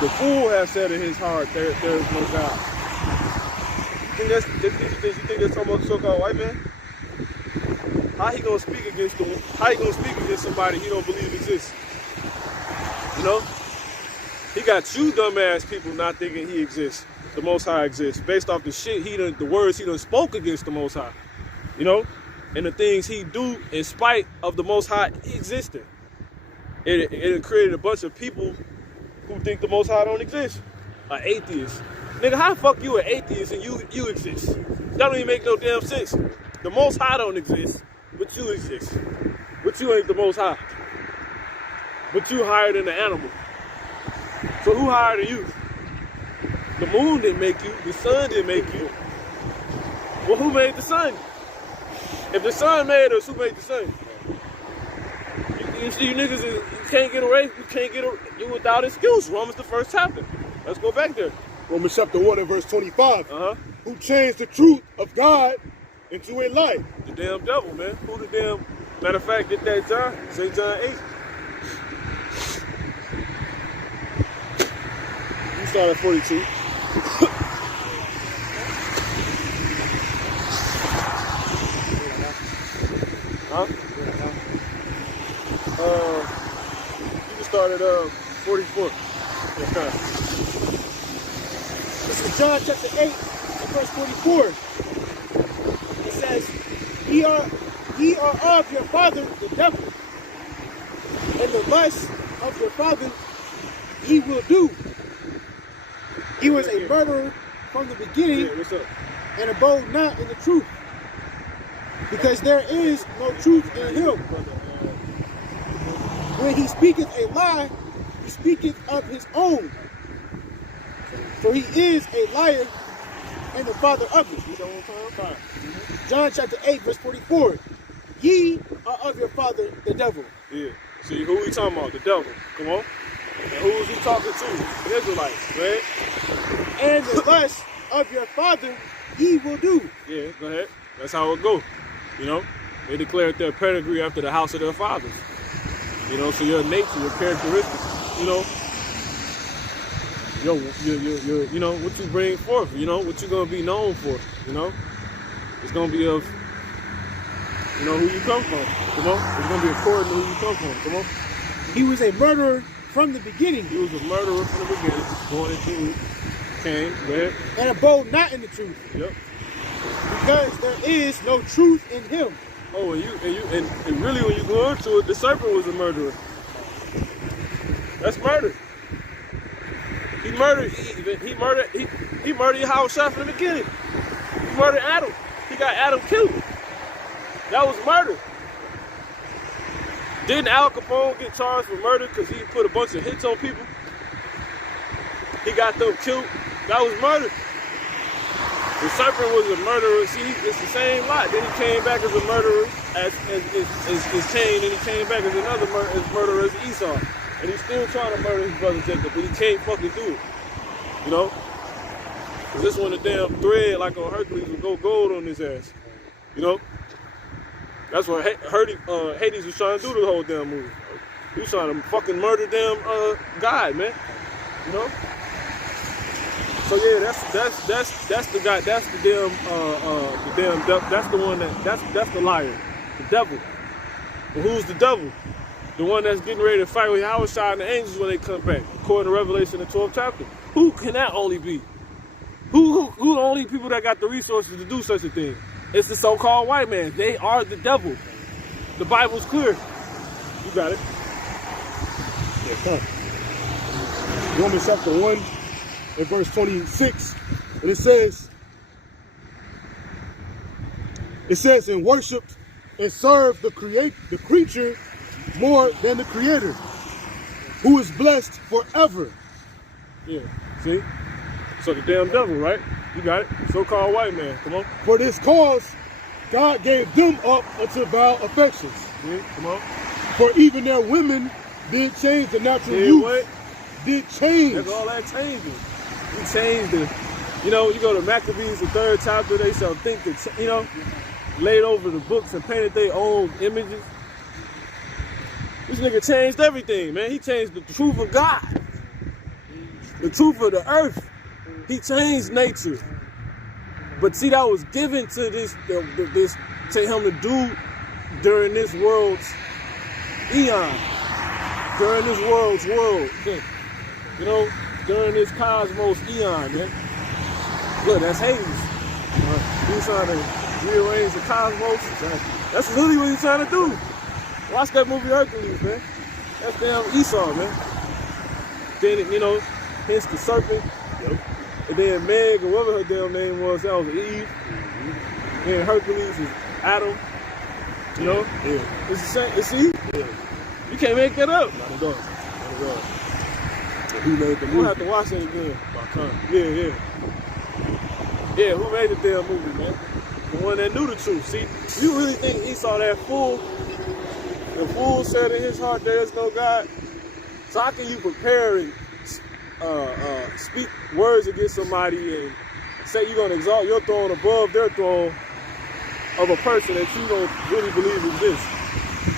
the fool has said in his heart, there is no God. You think that's talking about the so-called white man? How he gonna speak against somebody he don't believe exists? You know? He got you dumbass people not thinking he exists. The Most High exists. Based off the shit the words he done spoke against the Most High. You know? And the things he do in spite of the Most High existing. It created a bunch of people who think the Most High don't exist. An atheist. Nigga, how the fuck you an atheist and you exist? That don't even make no damn sense. The Most High don't exist, but you exist. But you ain't the Most High. but you higher than the animal. So who higher than you? The moon didn't make you. The sun didn't make you. Well, who made the sun? If the sun made us, who made the sun? You see, you niggas, you can't get away. You can't get away. You without excuse. Romans the first chapter. Let's go back there. Romans chapter 1 and verse 25. Who changed the truth of God into a lie? The damn devil, man. Who the damn... Matter of fact, get that John. St. John 8. You start at 42. Huh? You can start at 44. This is John chapter 8 and verse 44. It says, Ye are of your father the devil, and the lust of your father ye will do. He was a murderer from the beginning, Yeah, what's up? and abode not in the truth, because there is no truth in him. When he speaketh a lie, he speaketh of his own, for he is a liar and the father of it. John chapter 8 verse 44. Ye are of your father the devil. Yeah. See, who we talking about? The devil. Come on. And who is he talking to? The Israelites, right? And the lust of your father ye will do. Yeah, go ahead. That's how it go. You know, they declared their pedigree after the house of their fathers. You know, so your nature, your characteristics, you know, you know, what you bring forth, you know, what you're gonna be known for, you know, it's gonna be of, you know, who you come from, come on, it's gonna be according to who you come from, come on. He was a murderer from the beginning. He was a murderer from the beginning, going into Cain, go ahead. And abode not in the truth. Yep. Because there is no truth in him. Oh, and really, when you go into it, the serpent was a murderer. That's murder. He murdered Eve. He murdered Yahweh from the beginning. He murdered Adam. He got Adam killed. That was murder. Didn't Al Capone get charged for murder because he put a bunch of hits on people? He got them killed. That was murder. The serpent was a murderer. See, it's the same lot. Then he came back as a murderer as Cain, and he came back as another murderer as Esau. And he's still trying to murder his brother Jacob, but he can't fucking do it. You know? Cause this one, the damn thread, like on Hercules, will go gold on his ass. You know? That's what Hades was trying to do the whole damn movie. He was trying to fucking murder damn God, man. You know? So yeah, that's the guy. That's the damn that's the one that's the liar, the devil. And who's the devil? The one that's getting ready to fight with Yahweh and the angels when they come back, according to Revelation, the 12th chapter. Who can that only be? Who the only people that got the resources to do such a thing? It's the so-called white man. They are the devil. The Bible's clear. You got it. Yeah, Romans chapter 1 and verse 26, and it says, and worshiped and served the creature more than the creator, who is blessed forever. Yeah, see? So the damn devil, right? You got it. So-called white man. Come on. For this cause, God gave them up unto vile affections. See? Come on. For even their women did change the natural youth. What? Did change. That's all that changing. We changed it. You know, you go to Maccabees, the 3rd chapter, they shall think that, you know, laid over the books and painted their own images. This nigga changed everything, man. He changed the truth of God. The truth of the earth. He changed nature. But see, that was given to to him to do during this world's eon. During this world's world. You know, during this cosmos eon, man. Look, that's Hades. He's trying to rearrange the cosmos. That's literally what he's trying to do. Watch that movie Hercules, man. That's damn Esau, man. Then, you know, hence the serpent. Yep. And then Meg, or whatever her damn name was, that was Eve. And Hercules is Adam. You know? Yeah. It's the same. You see? Yeah. You can't make that up. Not at all. Not at all. So who made the We'll movie? have to watch that again. By time. Yeah. Yeah, who made the damn movie, man? The one that knew the truth. See, you really think Esau that fool? The fool said in his heart there is no God. So how can you prepare and speak words against somebody and say you're gonna exalt your throne above their throne of a person that you don't really believe exists?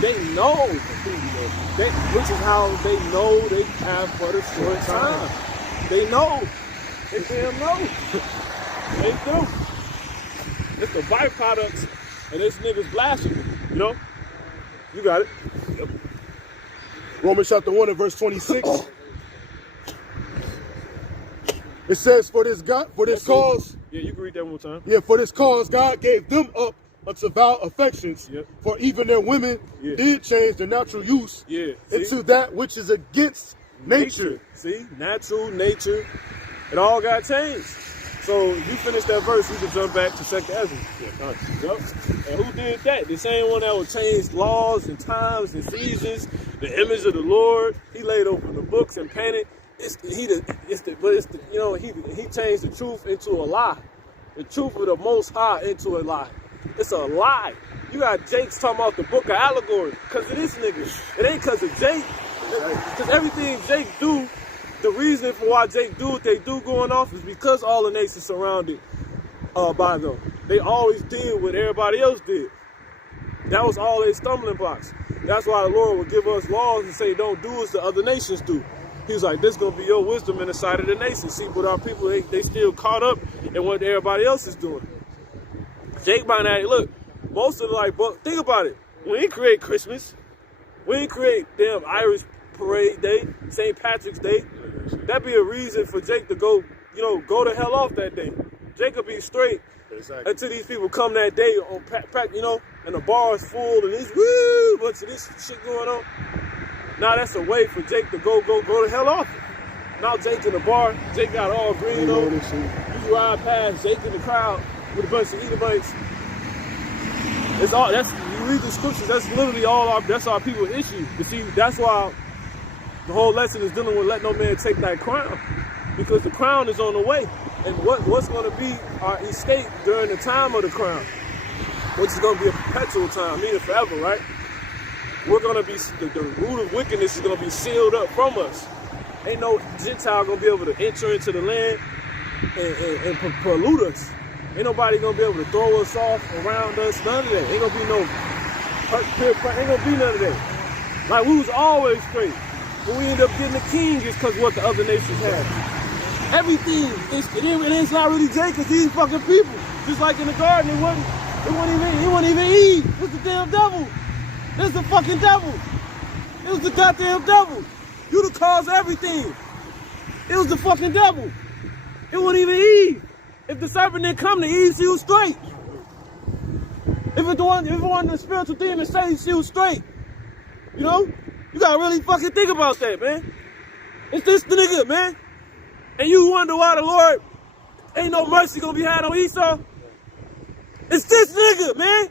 They know, which is how they know they have but a short time. They know. They damn know. They do. It's the byproducts of this nigga's blasphemy, you know? You got it. Yep. Romans chapter 1 and verse 26. It says, for this cause. Yeah, you can read that one more time. Yeah, for this cause God gave them up unto vile affections. Yep. For even their women did change their natural use into that which is against nature. See, natural, nature, it all got changed. So you finish that verse, we can jump back to 2nd Ezra. Yep. And who did that? The same one that would change laws and times and seasons, the image of the Lord. He laid open the books and painted. He changed the truth into a lie. The truth of the Most High into a lie. It's a lie. You got Jake's talking about the book of allegory because of this nigga. It ain't because of Jake. Because everything Jake do, the reason for why Jake do what they do going off is because all the nations surrounded by them. They always did what everybody else did. That was all their stumbling blocks. That's why the Lord would give us laws and say, don't do as the other nations do. He was like, this is going to be your wisdom in the sight of the nation. See, but our people, they still caught up in what everybody else is doing. Jake by now, look, most of the but think about it. We didn't create Christmas. We didn't create damn Irish Parade Day, St. Patrick's Day. That'd be a reason for Jake to go the hell off that day. Jake will be straight until these people come that day on and the bar is full and there's bunch of this shit going on. Now that's a way for Jake to go the hell off. Now Jake in the bar, Jake got all green on. You ride past Jake in the crowd with a bunch of Edomites. It's all you read the scriptures, that's literally that's our people's issue. You see, that's why the whole lesson is dealing with let no man take thy crown. Because the crown is on the way. And what's gonna be our escape during the time of the crown? Which is gonna be a perpetual time, meaning forever, right? We're gonna be the root of wickedness is gonna be sealed up from us. Ain't no Gentile gonna be able to enter into the land and pollute us. Ain't nobody gonna be able to throw us off around us. None of that. Ain't gonna be ain't gonna be none of that. Like we was always straight. When we end up getting the king is because what the other nations had. Everything it's not really Jake, it's these fucking people. Just like in the garden, it wasn't even Eve. It was the damn devil. It's the fucking devil. It was the goddamn devil. You the cause of everything. It was the fucking devil. It wasn't even Eve. If the serpent didn't come to Eve, she was straight. If it wasn't the spiritual demon Satan, she was straight. You know? You gotta really fucking think about that, man. It's this nigga, man. And you wonder why the Lord ain't no mercy gonna be had on Esau? It's this nigga, man.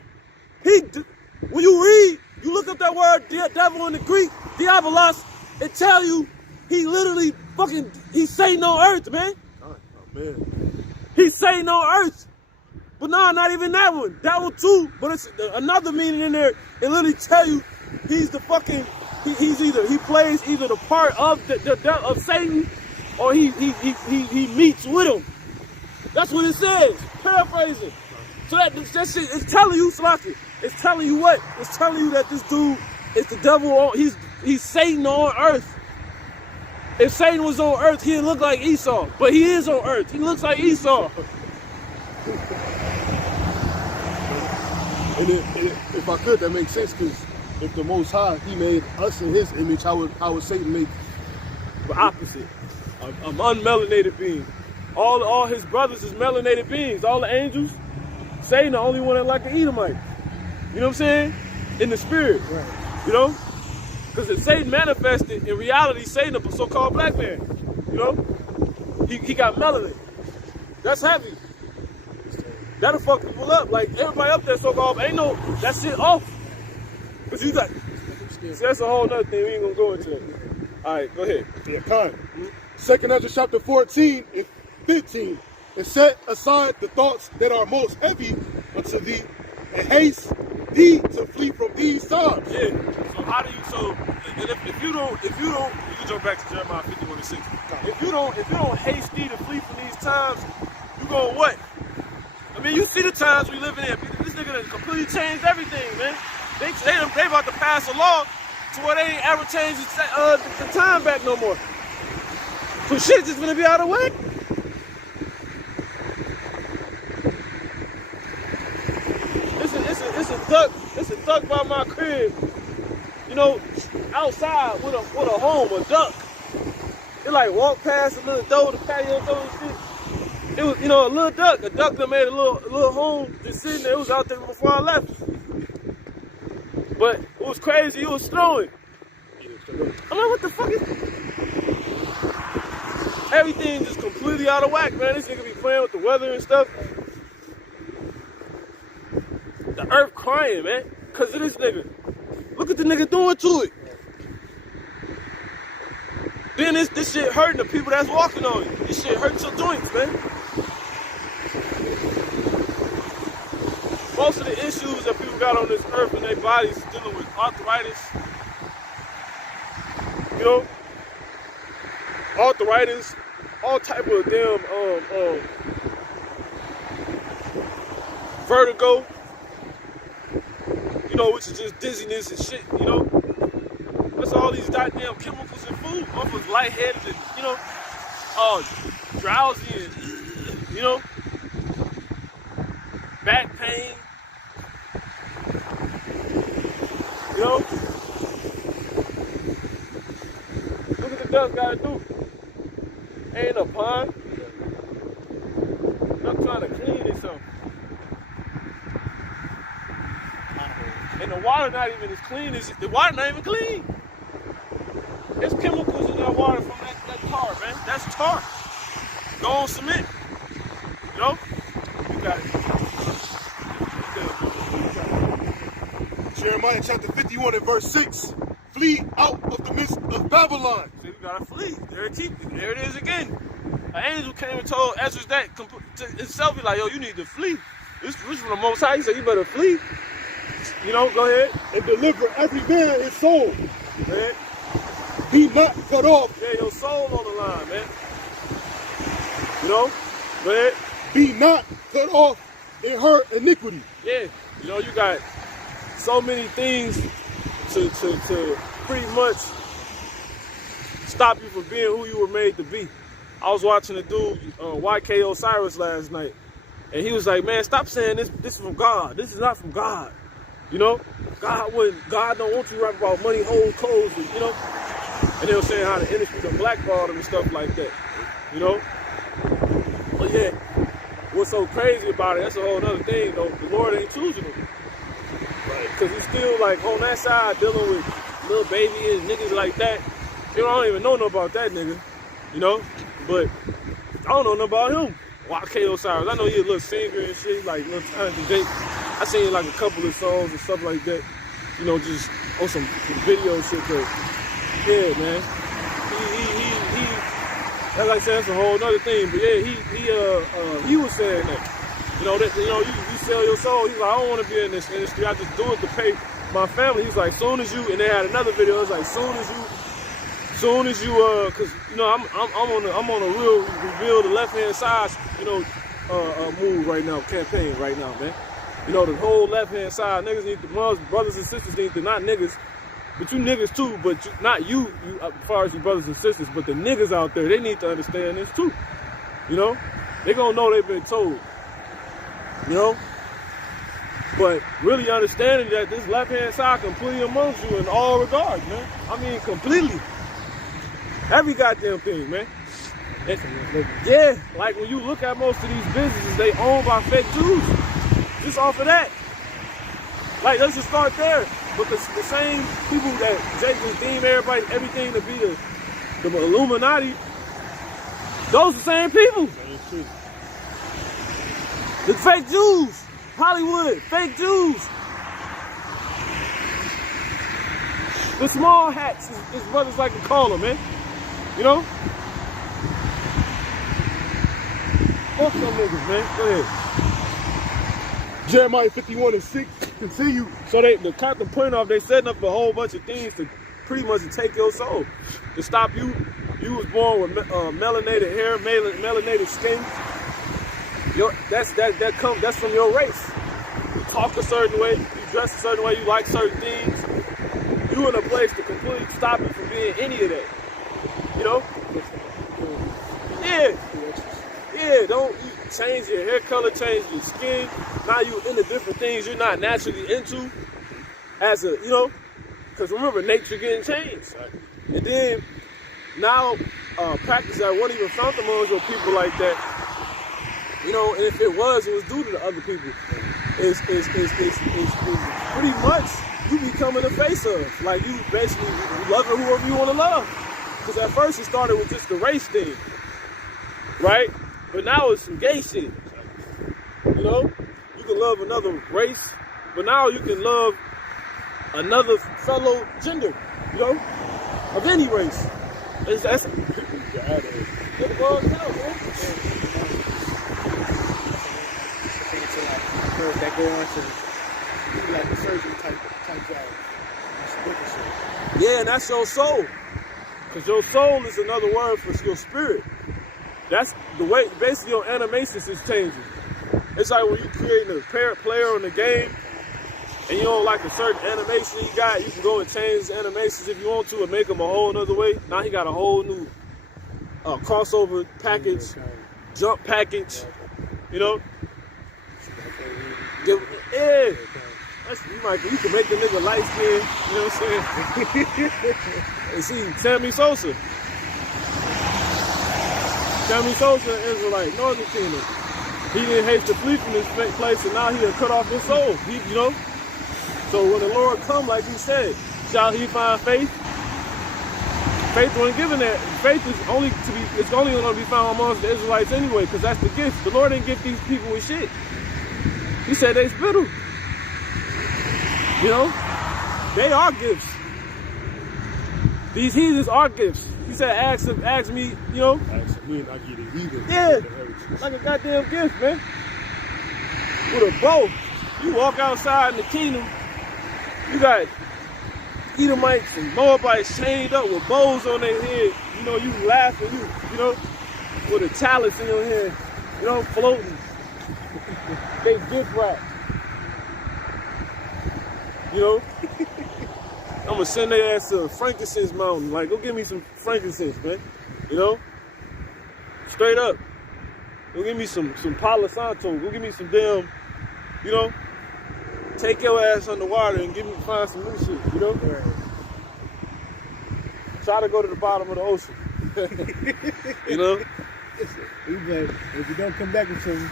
When you read, you look up that word devil in the Greek, diabolos, it tell you he literally he's Satan on earth, man. Oh, man. He's Satan on earth. But no, not even that one. That one too, but it's another meaning in there. It literally tell you he's the fucking, he plays either the part of of Satan or he meets with him. That's what it says. Paraphrasing. So that shit is telling you, Slaki. It's telling you what? It's telling you that this dude is the devil. He's Satan on earth. If Satan was on earth, he'd look like Esau. But he is on earth. He looks like Esau. And if I could, that makes sense, because if the Most High, he made us in his image, how would Satan make the opposite? An unmelanated being. All his brothers is melanated beings. All the angels. Satan the only one that like an Edomite. You know what I'm saying? In the spirit. Right. You know? Because if Satan manifested, in reality, Satan a so-called black man. You know? He got melanin. That's heavy. That'll fuck people up. Like everybody up there so-called ain't no that shit off. Because you got See, that's a whole nother thing. We ain't gonna go into it. All right, go ahead. Yeah, kind. 2 Ezra chapter 14 and 15. And set aside the thoughts that are most heavy unto thee, and haste thee to flee from these times. Yeah. So how do you? So if you don't, you can jump back to Jeremiah 51:6. If you don't haste thee to flee from these times, you gonna what? I mean, you see the times we living in. This nigga done completely changed everything, man. They about to pass a law to where they ain't ever change the time back no more. So shit just gonna be out of the way. It's a duck by my crib. You know, outside with a home, a duck. It like walk past a little door, the patio door and shit. It was, you know, a little duck. A duck that made a little home just sitting there. It was out there before I left. But it was crazy. It was snowing. I'm like, what the fuck is... Everything just completely out of whack, man. This nigga be playing with the weather and stuff. The earth crying, man, because of this nigga. Look at the nigga doing to it. Then this shit hurting the people that's walking on it. This shit hurts your joints, man. Most of the issues that people got on this earth in their bodies is dealing with arthritis. You know? Arthritis, all type of damn vertigo. You know, which is just dizziness and shit, you know? That's all these goddamn chemicals in food. Motherfuckers lightheaded and, you know, drowsy and, you know, back pain. You know? Look at the duck gotta do. Ain't a pond. Duck trying to clean itself. And the water not even as clean as the water not even clean. There's chemicals in that water from that tar, man. That's tar. Go on cement. You know? You got it. Jeremiah chapter 51 and verse 6. Flee out of the midst of Babylon. See, we gotta flee. There it is again. An angel came and told Ezra that himself, like, yo, you need to flee. This from the Most High. He said, you better flee. You know, go ahead. And deliver every man his soul. Man. Be not cut off. Yeah, your soul on the line, man. You know? Go ahead. Be not cut off in her iniquity. Yeah. You know, you got so many things to pretty much stop you from being who you were made to be. I was watching a dude, YK Osiris last night, and he was like, man, stop saying this is from God. This is not from God. You know? God don't want you to rap about money, hoes, clothes, and, you know? And they were saying how the industry done blackballed them and stuff like that. You know? But yeah, what's so crazy about it, that's a whole other thing, though. The Lord ain't choosing them. Right? Because he's still, like, on that side dealing with little baby and niggas like that. You know, I don't even know nothing about that nigga. You know? But I don't know nothing about him. YK Osiris. I know he a little singer and shit, like little talented Jake. I seen like a couple of songs and stuff like that. You know, just on some video shit, but yeah, man. He like I said, that's a whole nother thing. But yeah, he was saying that. You know, you sell your soul. He's like, I don't want to be in this industry. I just do it to pay my family. He's like, soon as you, and they had another video. It's like, soon as you, cause you know, I'm on a real reveal the left hand side, you know, move right now, campaign right now, man. You know, the whole left hand side, niggas need to, brothers and sisters need to, not niggas, but you niggas too, but not you as far as your brothers and sisters, but the niggas out there, they need to understand this too. You know, they gonna know they've been told. You know, but really understanding that this left hand side completely amongst you in all regards, man. I mean, completely. Every goddamn thing, man. Yeah, like when you look at most of these businesses, they owned by fake Jews. Just off of that. Like, let's just start there. But the same people that Jake just deem everything to be the Illuminati, those are the same people. The fake Jews. Hollywood, fake Jews. The small hats is brothers like to call them, man. You know? Fuck them niggas, man. Go ahead. Jeremiah 51:6. Continue. So the point off, they setting up a whole bunch of things to pretty much to take your soul, to stop you. You was born with melanated hair, melanated skin. That's from your race. You talk a certain way, you dress a certain way, you like certain things. You in a place to completely stop you from being any of that. You know? Yeah. Yeah, don't change your hair color, change your skin. Now you into different things you're not naturally into as a, you know, because remember, nature getting changed. And then now practice that won't even found amongst your people like that. You know, and if it was due to the other people. It's pretty much you becoming the face of. Like you basically loving whoever you want to love. Because at first it started with just the race thing. Right? But now it's some gay shit. You know? You can love another race, but now you can love another fellow gender, you know? Of any race. That's it boils down, man. That go on to like the surgery type job. Yeah, and that's your soul. Because your soul is another word for your spirit. That's the way, basically your animations is changing. It's like when you creating a player on the game and you don't like a certain animation he got, you can go and change the animations if you want to and make them a whole nother way. Now he got a whole new crossover package, jump package, you know? Yeah. You can make the nigga light skin, you know what I'm saying? And see, Sammy Sosa Israelite, Northern Kingdom. He didn't hate to flee from this place, and now he done cut off his soul. You know? So when the Lord come, like he said, shall he find faith? Faith wasn't given that. Faith is only going to be found amongst the Israelites anyway, because that's the gift. The Lord didn't give these people with shit. He said they spittle. You know? They are gifts. These heathens are gifts. He said, ask me, you know? Ask me and I get it either. Yeah, like a goddamn gift, man. With a bow. You walk outside in the kingdom, you got Edomites and Moabites chained up with bows on their head. You know, you laughing, you know, with a talents in your head, you know, floating. They gift wrapped. You know? I'm gonna send their ass to frankincense mountain. Like, go give me some frankincense, man. You know? Straight up. Go give me some Palo Santo. Go give me some damn, you know? Take your ass underwater and find some new shit, you know? Right. Try to go to the bottom of the ocean. You know? If you don't come back with some...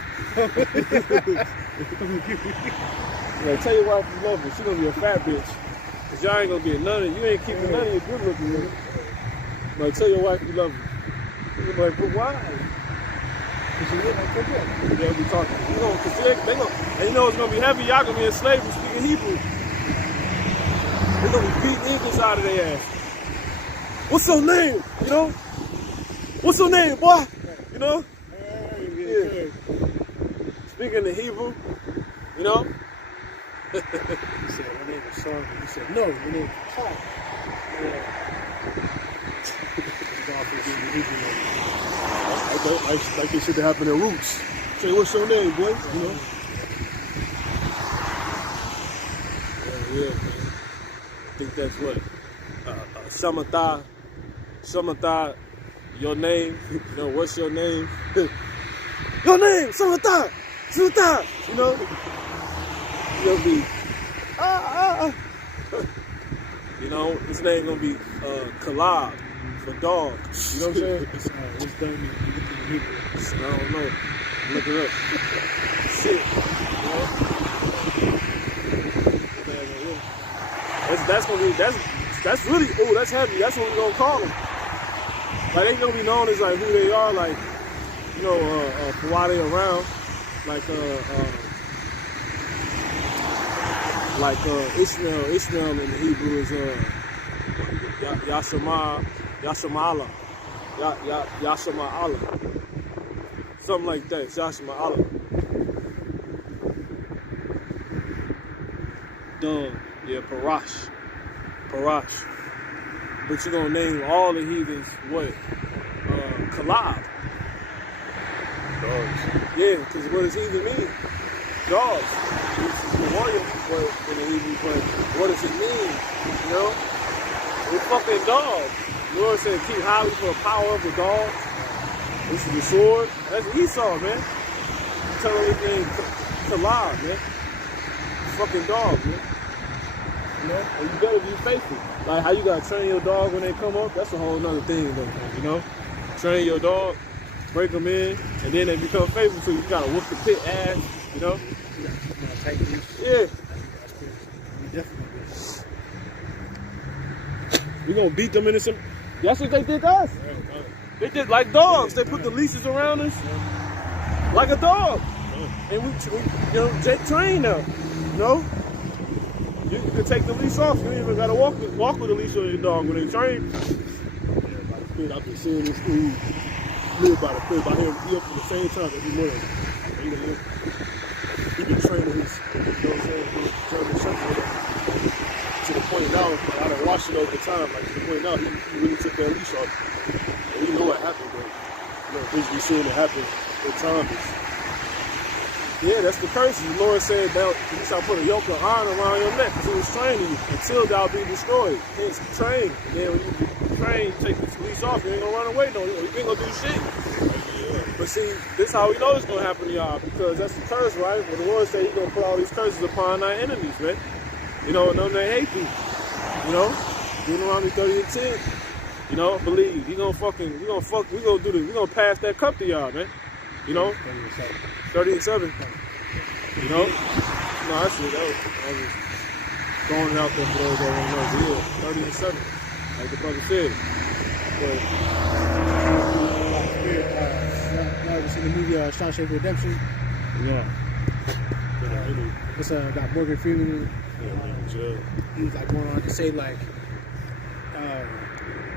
Yeah, tell your wife you love her. She gonna be a fat bitch. Cause y'all ain't gonna get none of it. You ain't keeping none of your good looking women. Like, tell your wife you love her. You're like, but why? Cause she ain't gonna come back. They'll be talking. You know, cause they gonna, and you know it's gonna be heavy. Y'all gonna be enslaved and speaking Hebrew. They're gonna be beating English out of their ass. What's your name? You know? What's your name, boy? You know? Yeah. Speaking the Hebrew, you know? He said, my name is Sorry. He said, no, my name is Paul. Like this shit that happened in Roots. Say, what's your name, boy? You know? Yeah, man. I think that's what? Shamatha, your name. You know, what's your name? Your name, Shamatha. You know? You'll be, You know, his name gonna be Kalab for dog. You know what I'm saying? It's done in Hebrew. I don't know. Look it up. Shit. You know? That's really, that's heavy. That's what we're gonna call them. Like, they gonna be known as like who they are, like, you know, for why they around. Like Ishmael in the Hebrew is Yashama Allah. Yashama Allah. Something like that. Yashama Allah. Done. Yeah, Parash. But you're gonna name all the heathens what? Kalab. Dogs. Yeah, because what does heathen mean? Dogs. It's the warrior in the Hebrew, but what does it mean? You know? We're fucking dogs. The Lord said, keep highly for the power of the dog. This is the sword. That's Esau, man. Tell everything Kalab, man. Fucking dog, man. You know? And you better be faithful. Like how you gotta train your dog when they come up, that's a whole nother thing though, you know? Train your dog, break them in, and then they become faithful to you. You gotta whoop the pit ass, you know? Yeah. We gonna beat them into some. That's what they did to us. They did like dogs. They put the leashes around us like a dog. And we you know, Jake trained them, you know? You can take the leash off. You ain't even gotta walk with the leash on your dog when they train. I've been seeing this food live by the crib. I hear him eat up at the same time every morning. He been training his, you know what I'm saying, his German Shepherd to the point now, like, I done watched it over time, like to the point now, he really took that leash off. And you know what happened, but you know, visually seeing it happen at times. Yeah, that's the curse. The Lord said that He shall put a yoke of iron around your neck because He was training you until thou be destroyed. Hence, train. And then when you train, take the leash off, you ain't gonna run away, no, you ain't gonna do shit. But see, this is how we know it's gonna happen to y'all because that's the curse, right? When the Lord said He's gonna put all these curses upon our enemies, man. You know, and them they hate you. You know, Deuteronomy 30 and 10. You know, believe. We gonna pass that cup to y'all, man. You know? 30 and 7. You know? No, that's it. I was just throwing it out there for those that don't know. But yeah, 30 and 7. Like the brother said. But y'all ever seen the movie Shawshank Redemption? yeah. It's about Morgan Freeman. He was like going on to say like,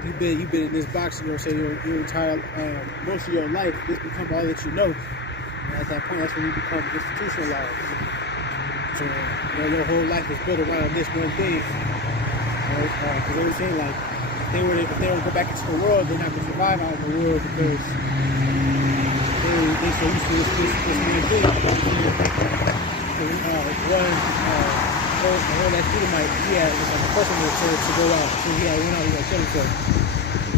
you've been in this box, you know, say your entire most of your life, this become all that you know. And at that point, that's when you become institutionalized. So your whole life is built around this one thing. Because they were saying like, if they were to go back into the world, they're not going to survive out in the world because they so used to this one thing. One that Edomite, he had was like a person to go out. So he went out, he got killed himself.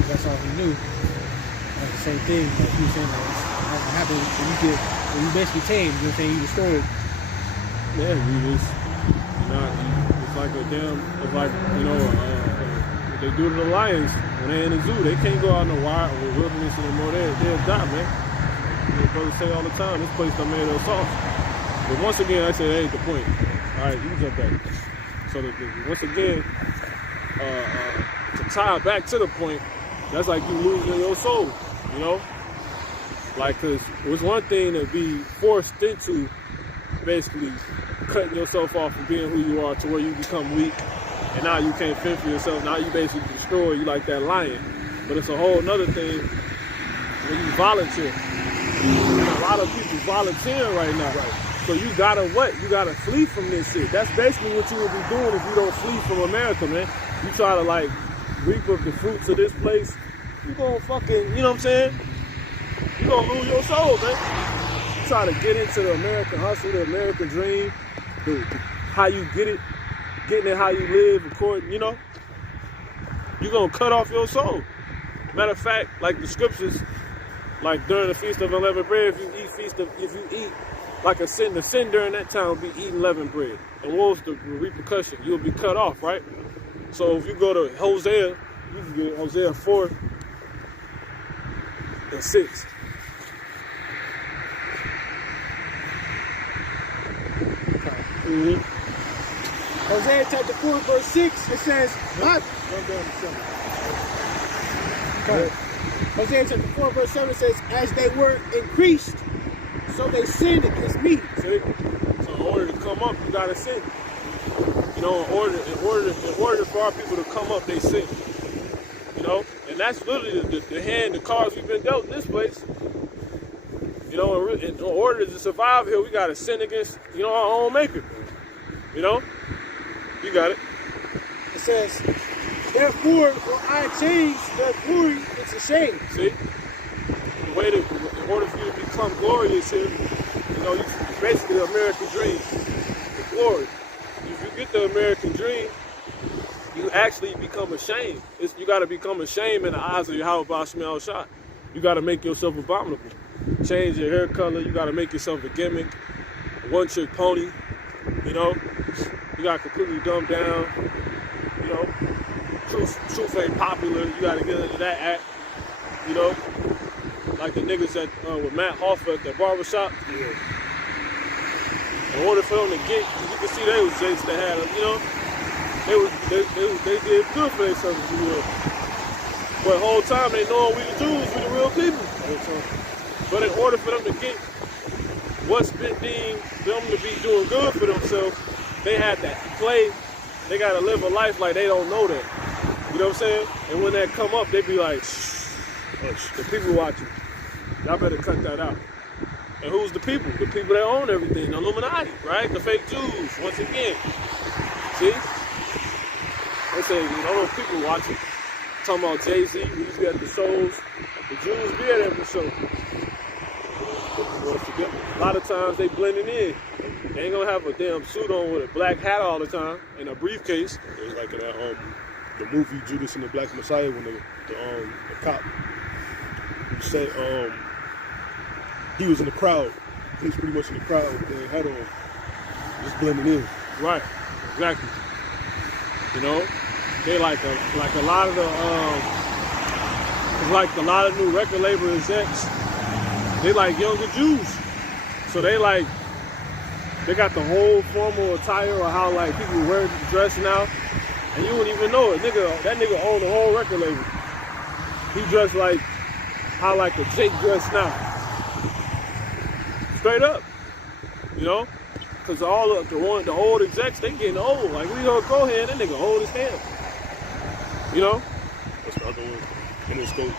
That's all he knew. Like the same thing. Like he was saying, like, what happens when you basically tame, you know what I'm saying, you destroy it. yeah, it's like a damn, it's like, you know, what they do to the lions when they're in the zoo. They can't go out in the wild or wilderness anymore. They'll die, man. The brothers say all the time, this place done made us soft. But once again, I say that ain't the point. All right, you can jump back. So once again, to tie it back to the point, that's like you losing your soul, you know? Like, cause it's one thing to be forced into basically cutting yourself off from being who you are to where you become weak, and now you can't fend for yourself. Now you basically destroy you like that lion. But it's a whole nother thing when you volunteer. A lot of people volunteering right now. Right. So you gotta what? You gotta flee from this shit. That's basically what you would be doing if you don't flee from America, man. You try to like reap up the fruits of this place, you gonna fucking, you know what I'm saying? You gonna lose your soul, man. You try to get into the American hustle, the American dream, how you get it, getting it how you live, according, you know, you gonna cut off your soul. Matter of fact, like the scriptures, like during the Feast of Unleavened Bread, if you eat like the sin during that time would be eating leavened bread. And what was the repercussion? You'll be cut off, right? So if you go to Hosea, you can get Hosea 4 and 6. Mm-hmm. Hosea chapter 4, verse 6, it says, Hosea chapter 4, verse 7 says, as they were increased, so they sinned against me. See? So in order to come up, you gotta sin. You know, in order for our people to come up, they sin. You know, and that's literally the cards we've been dealt in this place. You know, in order to survive here, we gotta sin against, you know, our own maker. You know, you got it. It says, therefore will I change their glory into shame. See, the way in order for you to become glorious here, you know, it's basically the American dream, the glory. If you get the American dream, you actually become ashamed. You got to become ashamed in the eyes of Yahweh Ba'ashem El-Shai. You got to make yourself abominable. Change your hair color. You got to make yourself a gimmick, a one-trick pony. You know, you got to completely dumb down. You know, truth ain't popular. You got to get into that act. You know, like the niggas that with Matt Hoffa at the barbershop. Yeah. In order for them to get, you can see they was Jakes that had them, you know. They did good for themselves, if you will. But the whole time they knowing we the Jews, we the real people. But in order for them to get what's been deemed them to be doing good for themselves, they had to play. They got to live a life like they don't know that. You know what I'm saying? And when that come up, they be like, shh, the people watching. Y'all better cut that out. And who's the people? The people that own everything. The Illuminati, right? The fake Jews, once again. See? They say, you know, those people watching. Talking about Jay-Z, we used to be at the shows. The Jews be at every show. A lot of times they blending in. They ain't gonna have a damn suit on with a black hat all the time and a briefcase. It was like in the movie Judas and the Black Messiah when the cop said he was in the crowd. He was pretty much in the crowd with the hat on, just blending in. Right, exactly. You know, they like a lot of the like a lot of new record label execs. They like younger Jews, so they got the whole formal attire or how like people wear dress now, and you wouldn't even know it. That nigga owned the whole record label. He dressed like how like a Jake dress now. Straight up, you know, because all of the old execs, they getting old. Like we gonna go ahead, that nigga old as hell. You know, That's the other one. And it's go.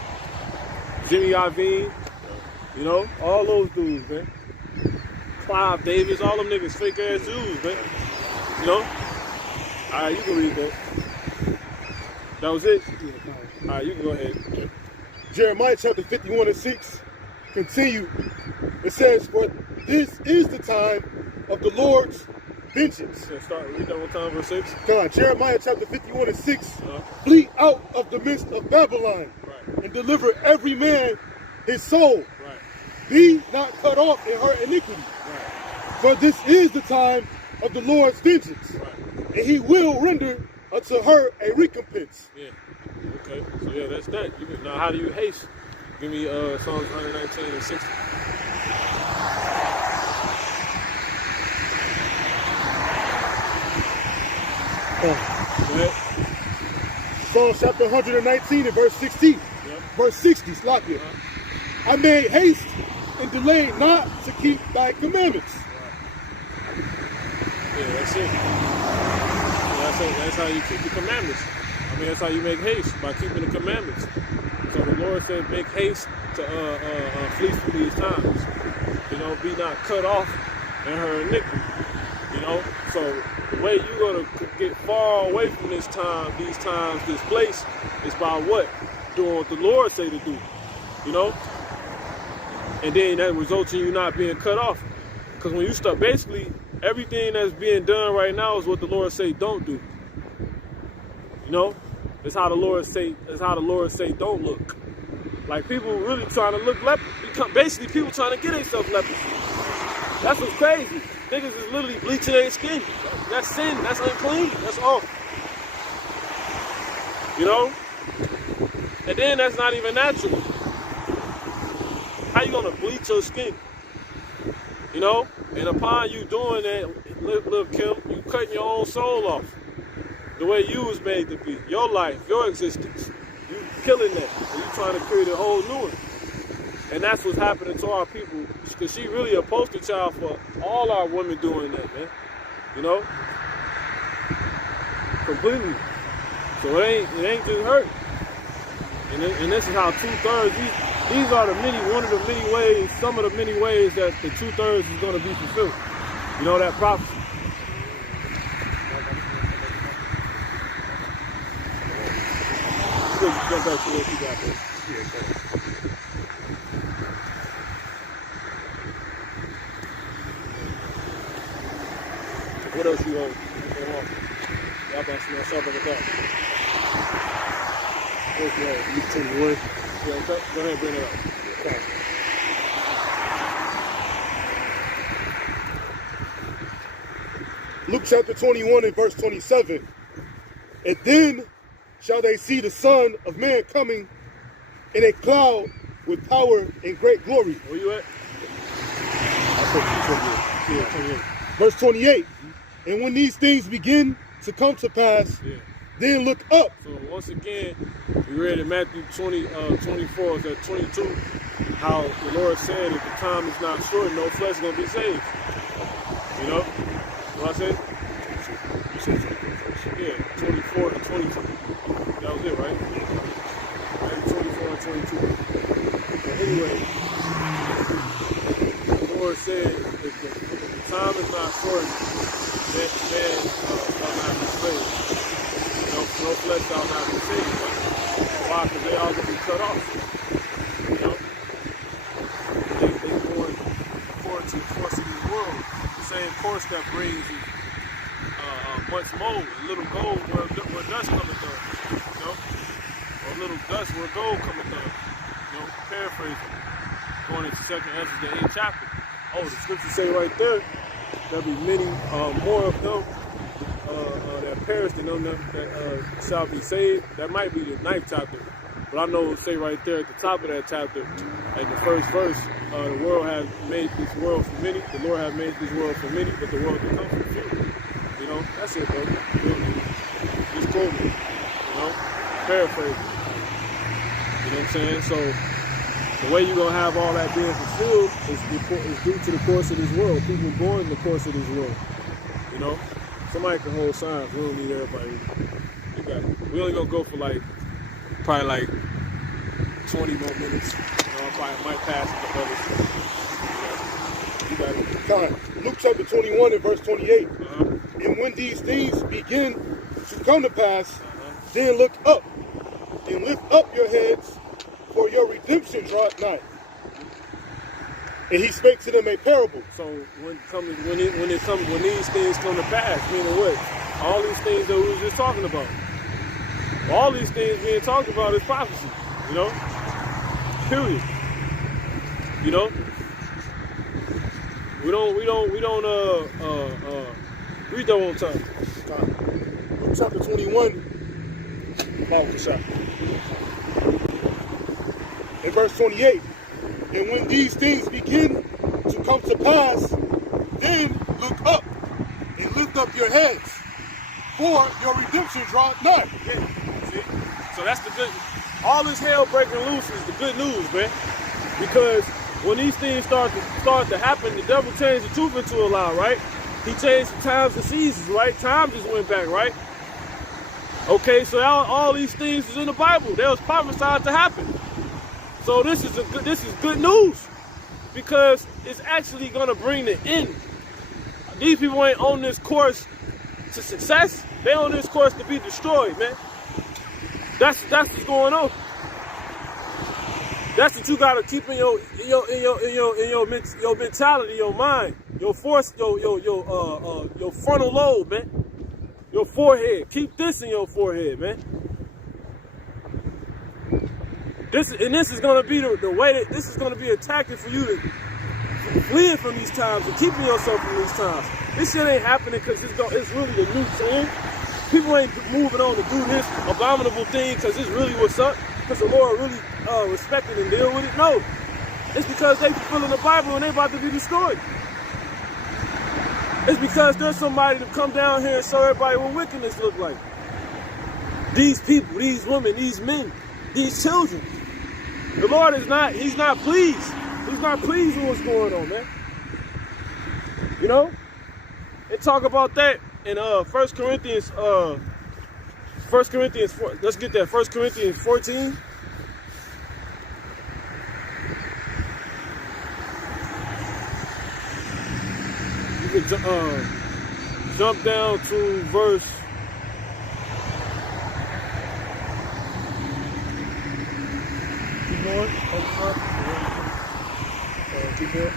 Jimmy Iovine, you know, all those dudes, man. Clive Davis, all them niggas fake ass dudes, man. You know. All right, you can read that. That was it. All right, you can go ahead. Jeremiah chapter 51:6. Continue. It says, "For this is the time of the Lord's vengeance." Read that one time, verse 6. Come on, Jeremiah chapter 51:6. Uh-huh. Flee out of the midst of Babylon, Right. and deliver every man his soul. Right. Be not cut off in her iniquity. Right. For this is the time of the Lord's vengeance, Right. and he will render unto her a recompense. Yeah. Okay. So yeah, that's that. Now, how do you haste? Give me Psalms 119 and 60. Go ahead. Psalms chapter 119 and verse 16. Yep. Verse 60, slap it. I made haste and delayed not to keep thy commandments. Yeah, that's it. That's how you keep the commandments. I mean, that's how you make haste, by keeping the commandments. So the Lord said, make haste to flee from these times. You know, be not cut off in her iniquity. You know, so the way you're going to get far away from these times, this place, is by what? Doing what the Lord say to do. You know? And then that results in you not being cut off. Because when you start, basically, everything that's being done right now is what the Lord say don't do. You know? It's how the Lord say don't look. Like people really trying to look leper. Basically people trying to get themselves leprosy. That's what's crazy. Niggas is literally bleaching their skin. That's sin. That's unclean. That's off. You know? And then that's not even natural. How you gonna bleach your skin? You know? And upon you doing that, little Kim, you cutting your own soul off. The way you was made to be. Your life, your existence. You killing that. And you trying to create a whole new one. And that's what's happening to our people. Because she really a poster child for all our women doing that, man. You know? completely. So it ain't just hurt. And this is how 2/3. These are one of the many ways, some of the many ways that the 2/3 is going to be fulfilled. You know that prophecy. Jump back to what you got there. What else you want? Y'all about to see myself at the top. You take it away. Yeah, okay. Go ahead and bring it up. Okay. Luke chapter 21 and verse 27. And then shall they see the Son of Man coming in a cloud with power and great glory. Where you at? Yeah, 28. Verse 28. And when these things begin to come to pass, then look up. So once again, we read in Matthew 24, that 22, how the Lord said that the time is not short, no flesh is going to be saved. You know? What I said? You said 24 first. Yeah, 24 and 22. That was it, right? Matthew 24 and 22. But anyway, the Lord said if the time is not short, man shall not be saved. No flesh shall not be saved. Why? Because they all going to be cut off. You know? They going according to the course of this world. The same course that brings you much mold, a little gold where dust cometh up. You know? Or a little dust where gold cometh up. You know, paraphrasing. Going into 2nd Ezra, the 8th chapter. Oh, the scriptures say right there, there'll be many more of them that perish than them that shall be saved. That might be the 9th chapter. But I know it say right there at the top of that chapter, at the first verse, the world has made this world for many. The Lord has made this world for many, but the world will come for few. You know, that's it, bro. Just quote me. You know, paraphrasing. You know what I'm saying? So the way you're gonna have all that being fulfilled is due to the course of this world. People born in the course of this world. You know, somebody can hold signs. We don't need everybody. We only gonna go for probably like 20 more minutes. You know, I probably might pass it to others. You got it. Time. Luke chapter 21 and verse 28. And when these things begin to come to pass, then look up and lift up your heads, for your redemption draweth nigh. And he spake to them a parable. So when these things come to pass, meaning what? All these things that we were just talking about. All these things being talked about is prophecy. You know? Period. You know? We don't read that one time. Luke chapter 21. In verse 28. And when these things begin to come to pass, then look up and lift up your heads, for your redemption draweth nigh. Yeah. See? So that's the good. All this hell breaking loose is the good news, man. Because when these things start to happen, the devil changed the truth into a lie, right? He changed the times and seasons, right? Time just went back, right? Okay, so all these things is in the Bible. They was prophesied to happen. So this is good news, because it's actually gonna bring the end. These people ain't on this course to success. They on this course to be destroyed, man. That's what's going on. That's what you gotta keep in your mentality, your mind, your force, your frontal lobe, man. Your forehead. Keep this in your forehead, man. This is gonna be the way that this is gonna be a tactic for you to flee from these times and keeping yourself from these times. This shit ain't happening because it's really the new thing. People ain't moving on to do this abominable thing because it's really what's up. Because the Lord really respected and deal with it. No, it's because they fulfilling the Bible and they about to be destroyed. It's because there's somebody to come down here and show everybody what wickedness look like. These people, these women, these men, these children. The Lord is not, he's not pleased. He's not pleased with what's going on, man. You know? They talk about that in 1 Corinthians 1 Corinthians 4. Let's get that. 1 Corinthians 14. You can jump down to verse. Keep going. Keep going.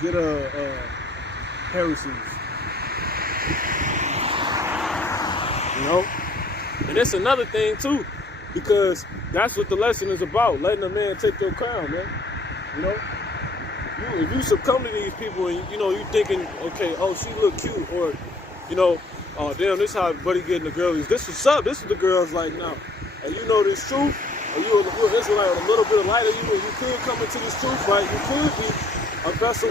Get heresies. You know? And it's another thing too, because that's what the lesson is about, letting a man take your crown, man. You know? If you succumb to these people and you thinking, okay, oh, she look cute, or, oh damn, this how buddy getting the girlies. This what's up, this is the girls like now. And you know this truth, or you're an Israelite with a little bit of light of you, and you could come into this truth, right? You could be a vessel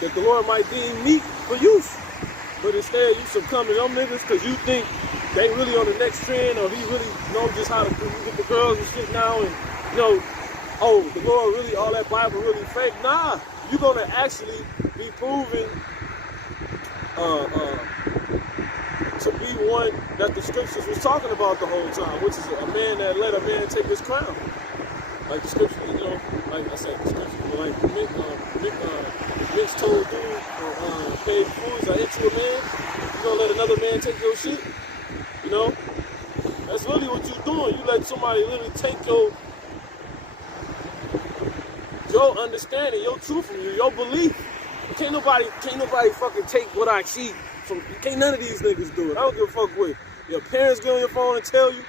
that the Lord might deem meet for use. But instead, you succumb to them niggas because you think they really on the next trend, or he really know just how to get the girls and shit now, and oh, the Lord really, all that Bible really fake. Nah, you're gonna actually be proven to be one that the scriptures was talking about the whole time, which is a man that let a man take his crown. Like the scripture, like I said, the scripture, like Mitch told dude, paid fools, I hit you a man, you gonna let another man take your shit? That's really what you're doing. You let somebody literally take your understanding, your truth from you, your belief. Can't nobody fucking take what I see from. Can't none of these niggas do it. I don't give a fuck what your parents get on your phone and tell you.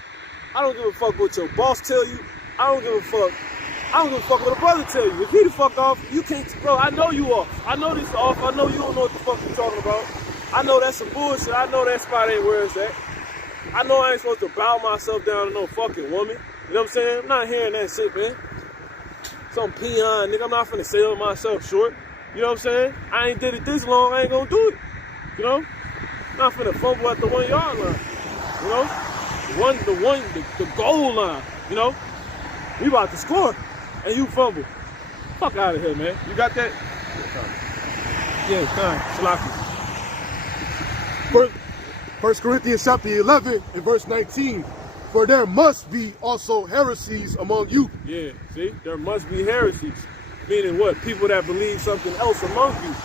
I don't give a fuck what your boss tell you. I don't give a fuck what a brother tell you. If he the fuck off, you can't, bro, I know you off. I know this off. I know you don't know what the fuck you talking about. I know that's some bullshit. I know that spot ain't where it's at. I know I ain't supposed to bow myself down to no fucking woman. You know what I'm saying? I'm not hearing that shit, man. Some peon, nigga. I'm not finna sell myself short. You know what I'm saying? I ain't did it this long. I ain't gonna do it. I'm not finna fumble at the 1 yard line. The goal line. We about to score, and you fumble. Fuck out of here, man. You got that? Yeah, fine. Salaki. 1 Corinthians chapter 11 and verse 19. For there must be also heresies among you. Yeah, see? There must be heresies. Meaning what? People that believe something else among you.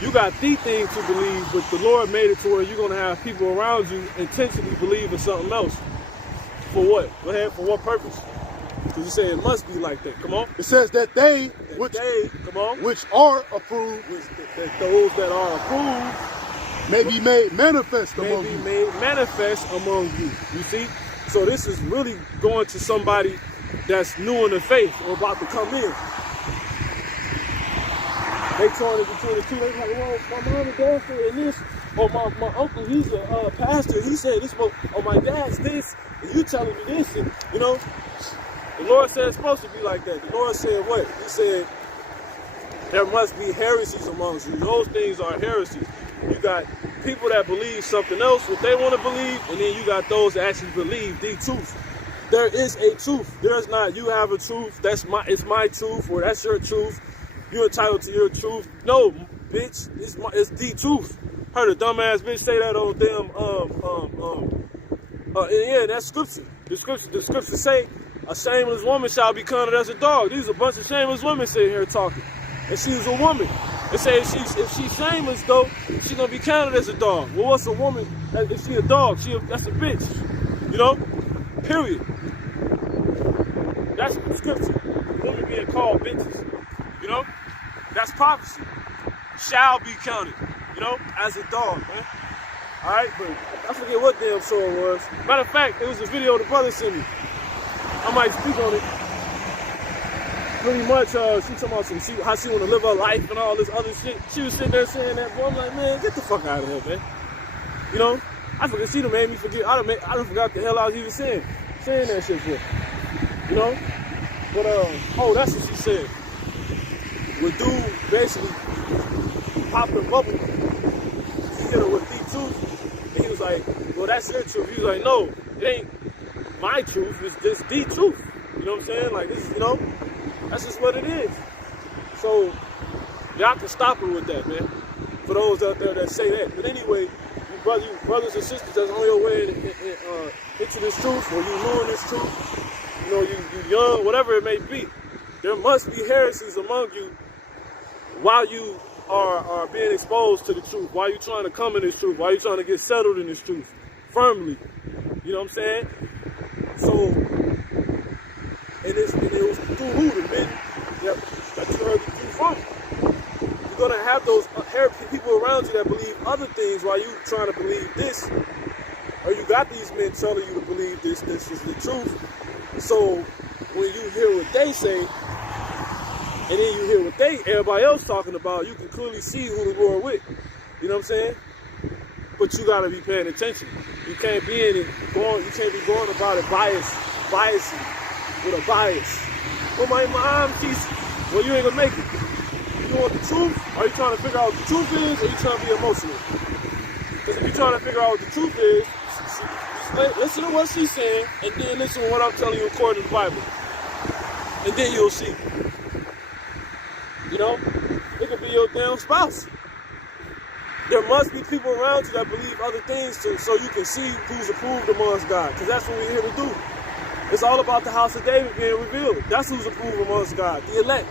You got the thing to believe, but the Lord made it to where you're going to have people around you intentionally believe in something else. For what? Go ahead. For what purpose? Because you say it must be like that. Come on. It says that which are approved, that those that are approved may be made manifest among you. You see? So this is really going to somebody that's new in the faith or about to come in. They torn it between the two. They like, well, my mom and dad said this. Or my uncle, he's a pastor. He said this. Or my dad's this. And you telling me this. And, the Lord said it's supposed to be like that. The Lord said what? He said there must be heresies amongst you. Those things are heresies. You got people that believe something else, what they want to believe, and then you got those that actually believe the truth. There is a truth. There's not, you have a truth, it's my truth, or that's your truth. You're entitled to your truth. No, bitch, it's the truth. Heard a dumbass bitch say that on damn, yeah, that's scripture. The scripture say, a shameless woman shall be counted as a dog. These are a bunch of shameless women sitting here talking. And she's a woman. They say if she's shameless though, she's gonna be counted as a dog. Well, what's a woman? If she a dog, that's a bitch. Period. That's the scripture. Women being called bitches. That's prophecy. Shall be counted, as a dog, man. Alright, but I forget what damn show it was. Matter of fact, it was a video the brother sent me. I might speak on it. Pretty much, she talking about how she want to live her life and all this other shit. She was sitting there saying that, boy, I'm like, man, get the fuck out of here, man. I forget, she done made me forget. I done forgot the hell I was even saying that shit for. But, that's what she said. With dude basically popping bubble, he hit her with the truth. And he was like, well, that's your truth. He was like, no, it ain't my truth, it's just the truth. You know what I'm saying? Like, this, that's just what it is. So, y'all can stop her with that, man. for those out there that say that. But anyway, you brothers and sisters that's on your way into this truth, or you knowing this truth, you know, you young, whatever it may be, there must be heresies among you while you are being exposed to the truth, while you trying to come in this truth, while you trying to get settled in this truth firmly. You know what I'm saying? So, and it was through who? The men that you heard the truth from. You're going to have those people around you that believe other things while you trying to believe this. Or you got these men telling you to believe this is the truth. So when you hear what they say, and then you hear what everybody else talking about, you can clearly see who the Lord with. You know what I'm saying? But you gotta be paying attention. You can't be you can't be going about it biasing with a bias. Well, my mom teaches, well, you ain't gonna make it. You want the truth? Are you trying to figure out what the truth is, or you trying to be emotional? Because if you're trying to figure out what the truth is, listen to what she's saying, and then listen to what I'm telling you according to the Bible. And then you'll see. You know? It could be your damn spouse. There must be people around you that believe other things so you can see who's approved amongst God. Because that's what we're here to do. It's all about the house of David being revealed. That's who's approved amongst God, the elect.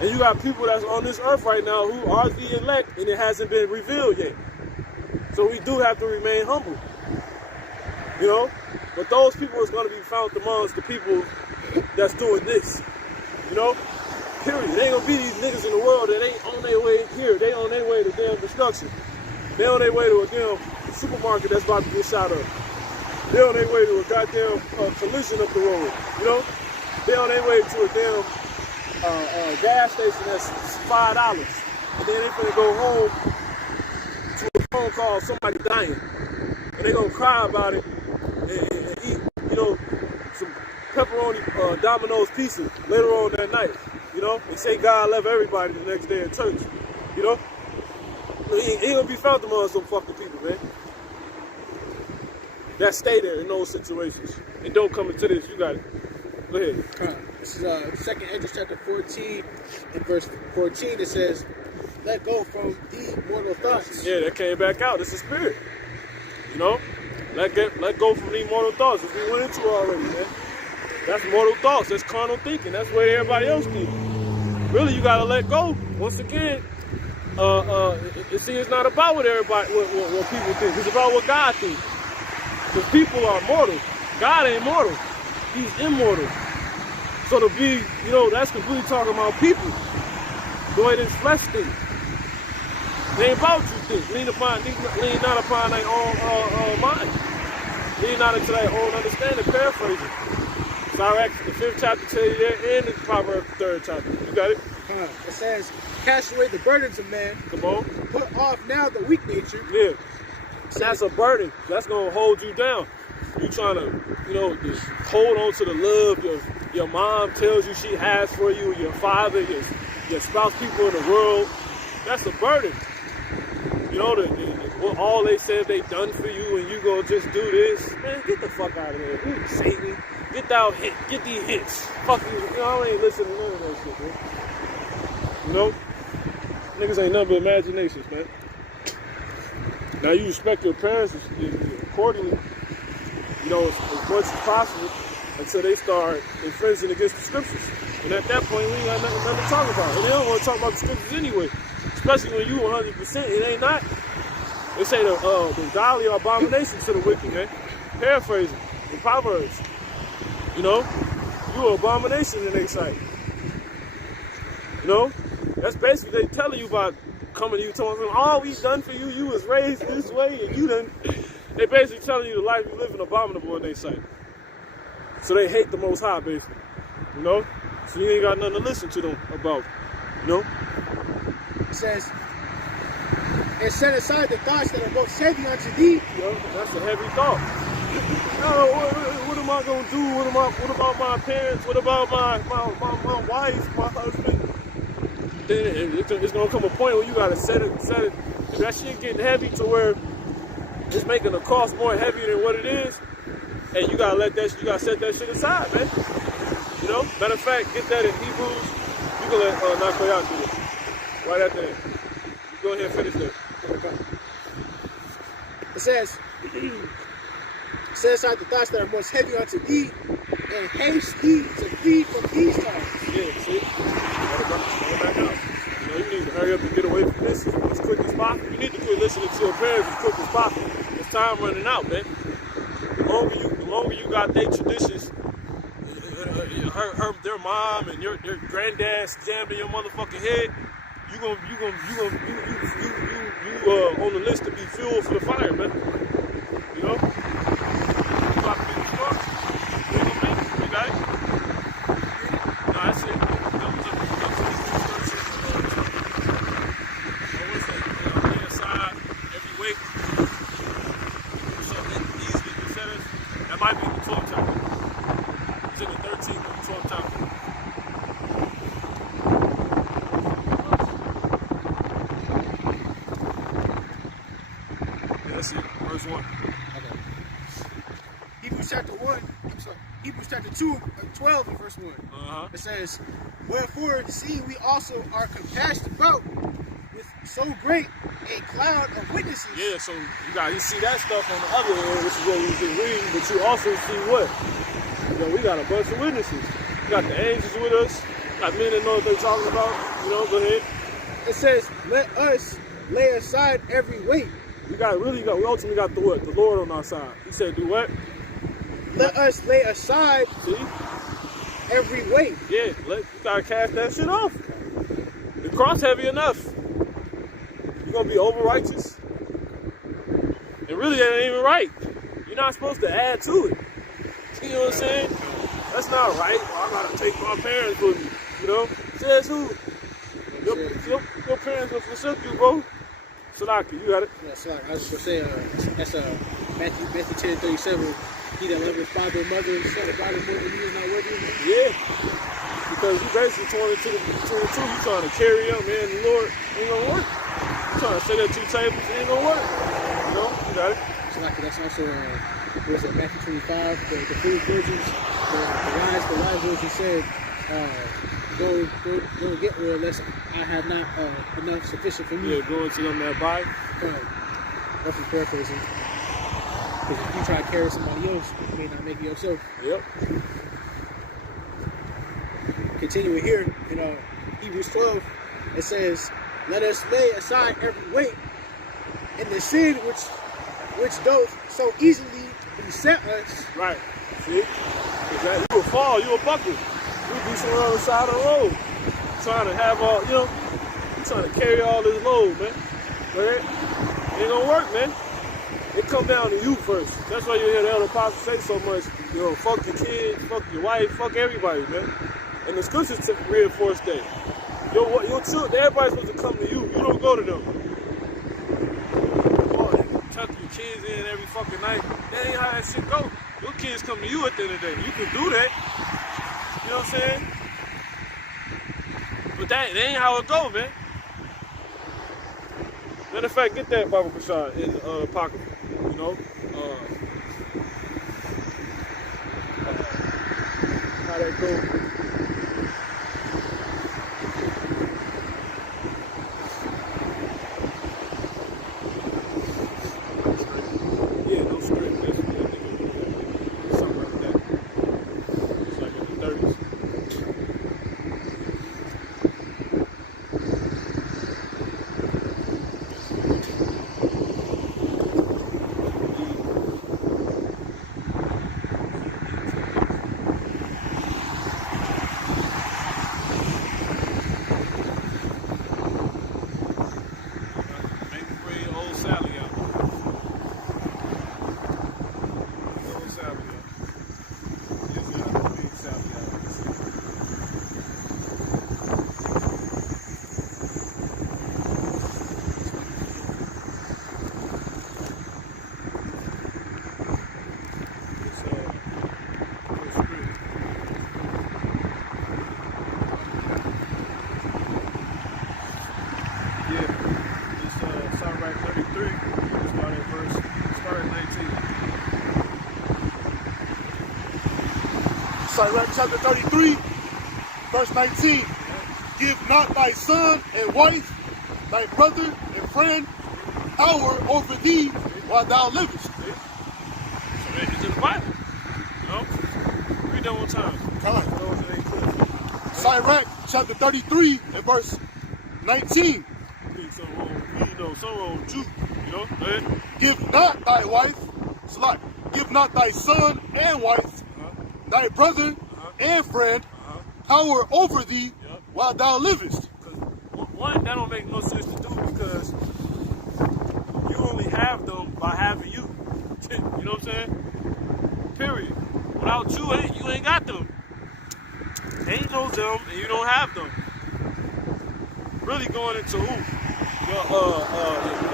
And you got people that's on this earth right now who are the elect, and it hasn't been revealed yet. So we do have to remain humble. You know? But those people is going to be found amongst the people that's doing this. You know? Period. There ain't going to be these niggas in the world that ain't on their way here. They on their way to damn destruction. They on their way to a damn supermarket that's about to get shot up. They on their way to a goddamn collision up the road. You know? They on their way to a damn gas station that's $5. And then they finna go home to a phone call, somebody dying. And they gonna cry about it and eat, you know, some pepperoni Domino's pizza later on that night. You know, and say God love everybody the next day in church. You know? He ain't gonna be found among some fucking people, man. That stay there in those situations. And don't come into this, you got it. Go ahead. This is 2nd Ezra chapter 14 and verse 14. It says, let go from the mortal thoughts. Yeah, that came back out. It's a spirit. You know? Let go from the mortal thoughts, as we went into already, man. That's mortal thoughts. That's carnal thinking. That's what everybody else thinks. Really, you gotta let go. Once again, it's not about what people think. It's about what God thinks. Because people are mortal. God ain't mortal. He's immortal. So to be, you know, that's completely talking about people. The way this flesh thinks. It ain't about you think. Lean not upon thy own mind. Lean not into thy own understanding. Paraphrasing. Sirach, the 5th chapter tell you that, and the Proverbs, the 3rd chapter. You got it? It says, cast away the burdens of man. Come on. Put off now the weak nature. Yeah. That's a burden. That's going to hold you down. You trying to, you know, just hold on to the love your mom tells you she has for you, your father, your spouse, people in the world. That's a burden. You know, all they said they done for you, and you gonna just do this. Man, get the fuck out of here. You Satan. Get these hits. Fuck you. You know, I ain't listening to none of that shit, man. You know? Niggas ain't nothing but imaginations, man. Now you respect your parents accordingly, you know, as much as possible until they start infringing against the scriptures. And at that point, we ain't got nothing to talk about. And they don't want to talk about the scriptures anyway. Especially when you 100%, it ain't not. They say the godly are abomination to the wicked, man. Paraphrasing in Proverbs. You know, you're an abomination in their sight. You know, that's basically they telling you about coming to you, telling them, all we done for you, you was raised this way, and you done. They basically telling you the life you live in abominable in their sight. So they hate the Most High, basically. You know, so you ain't got nothing to listen to them about. You know. It says, and set aside the thoughts that are both heavy unto thee. Yo, that's a heavy thought. What am I gonna do? What about my parents? What about my wife, my husband? Then it's gonna come a point where you gotta set it. If that shit getting heavy to where it's making the cost more heavy than what it is, and you gotta set that shit aside, man. You know? Matter of fact, get that in Hebrews. You can let Nakoyat do it. Right at the end. go ahead and finish that. Okay. It says, set aside the thoughts that are most heavy unto thee, and haste thee to flee from these times. Yeah, see? Go back up. You know, you need to hurry up and get away from this as quick as possible. You need to quit listening to your parents as quick as possible. It's time running out, man. The longer you got their traditions, their mom and your granddad's jammed in your motherfucking head, you on the list to be fuel for the fire, man. You know? You about to be the star. You gonna make it. You got it? No, that's it. Lay aside every weight. So that easily beset us. That might be the 12th chapter. It's in the 13th or the 12th chapter. That's it. Verse 1. Okay. Hebrews chapter 2, 12 and verse 1. It says, wherefore, seeing we also are compassed about with so great a cloud of witnesses. Yeah, so you see that stuff on the other end, which is what we've been reading, but you also see what? You know, we got a bunch of witnesses. We got the angels with us, got men that know what they're talking about. You know, go ahead. It says, let us lay aside every weight. We ultimately got the what? The Lord on our side. He said, do what? Let us lay aside every weight. Yeah, you gotta cast that shit off. The cross heavy enough. You're gonna be over righteous. And really that ain't even right. You're not supposed to add to it. You know what I'm saying? That's not right. I gotta take my parents with me. You know? Says who? Your parents will forsake you, bro. Salaki, you got it. Yeah, Salaki. I was just gonna say, that's Matthew 10:37. He that loveth his father and mother and son and father more than he is not worthy of him. Yeah. Because you basically 22, you trying to carry up, man, the Lord ain't gonna work. You trying to sit at 2 tables, it ain't gonna work. You know, you got it. Salaki, that's also was it Matthew 25, the foolish virgins, the wise virgin said, go get rid unless I have not enough sufficient for me. Yeah, go into them that buy. Roughly paraphrasing. Because if you try to carry somebody else, you may not make it yourself. Yep. Continuing here in Hebrews 12, it says, let us lay aside every weight and the sin which doth so easily beset us. Right. See? Exactly. You will fall, you will buckle. You'll be somewhere on the side of the road. Trying to have all, you trying to carry all this load, man. But it ain't gonna work, man. It come down to you first. That's why you hear the elder apostle say so much, fuck your kids, fuck your wife, fuck everybody, man. And the scriptures reinforce that. Your children, everybody's supposed to come to you. You don't go to them. Tuck your kids in every fucking night. That ain't how that shit go. Your kids come to you at the end of the day. You can do that. You know what I'm saying? But that ain't how it go, man. Matter of fact, get that Bible Prashad in Apocrypha. You know? How that go? Yeah, no script. That's something like that. It's like in the 30s. Sirach chapter 33, verse 19. Give not thy son and wife, thy brother friend, power over thee while thou livest. So it's in the Bible. You know? Read that one time. Those that ain't clear. Sirach chapter 33 and verse 19. Read something on Jude. You know? Go ahead. Give not thy wife, give not thy son and wife, thy brother and friend, power over thee while thou livest. One, that don't make no sense to do because you only have them by having you. You know what I'm saying? Period. Without you ain't got them. Ain't no them and you don't have them. Really going into who?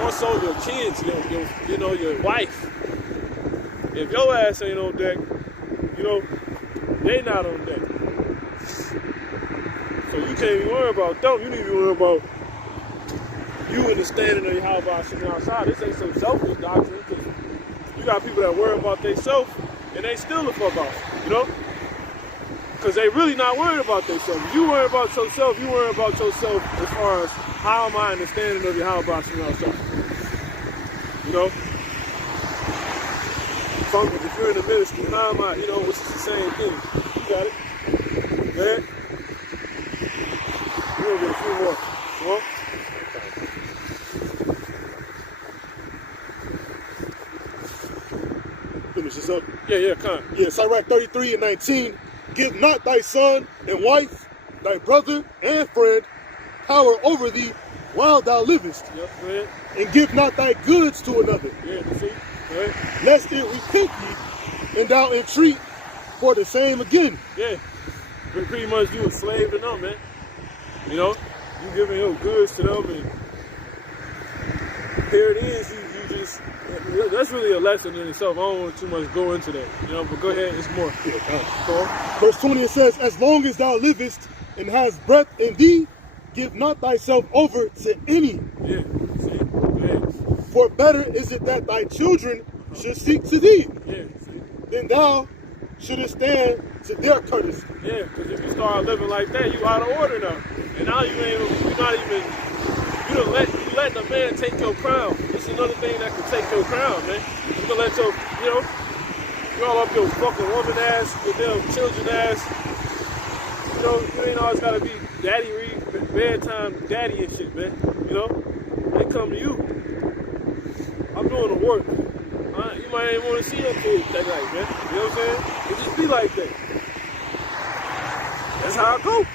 More so your kids, your wife. If your ass ain't on deck, they not on deck. So you can't even worry about them. You need to worry about you and the standing of your house by sitting outside. This ain't some selfish doctrine because you got people that worry about themselves and they still the fuck out, Because they really not worried about themselves. If you worry about yourself, you worry about yourself as far as how am I in the standing of your house by sitting outside. If you're in the ministry, how am I, which is the same thing. You got it. Go ahead. We'll get a few more. Come on. Finish this up. Yeah, come on. Yeah, Sirach 33 and 19. Give not thy son and wife, thy brother and friend, power over thee while thou livest. Yep, go ahead. And give not thy goods to another. Yeah, see? Go ahead. Lest it repent thee, and thou entreat for the same again. Yeah. Pretty much you a slave to them, man. You giving your goods to them, and here it is. You just, that's really a lesson in itself. I don't want to too much go into that, but go ahead, it's more. Verse 20, it says, as long as thou livest and hast breath in thee, give not thyself over to any. Yeah, see? Go ahead. For better is it that thy children should seek to thee, yeah, see? than thou shouldest stand to their courtesy. Yeah, because if you start living like that, you out of order now. And now you let the man take your crown. It's another thing that can take your crown, man. You gonna let you all up your fucking woman ass, your damn children ass. You ain't always gotta be daddy read, bedtime daddy and shit, man. They come to you. I'm doing the work. You might ain't want to see your kids that night, man. You know what I'm saying? It just be like that. That's how I go.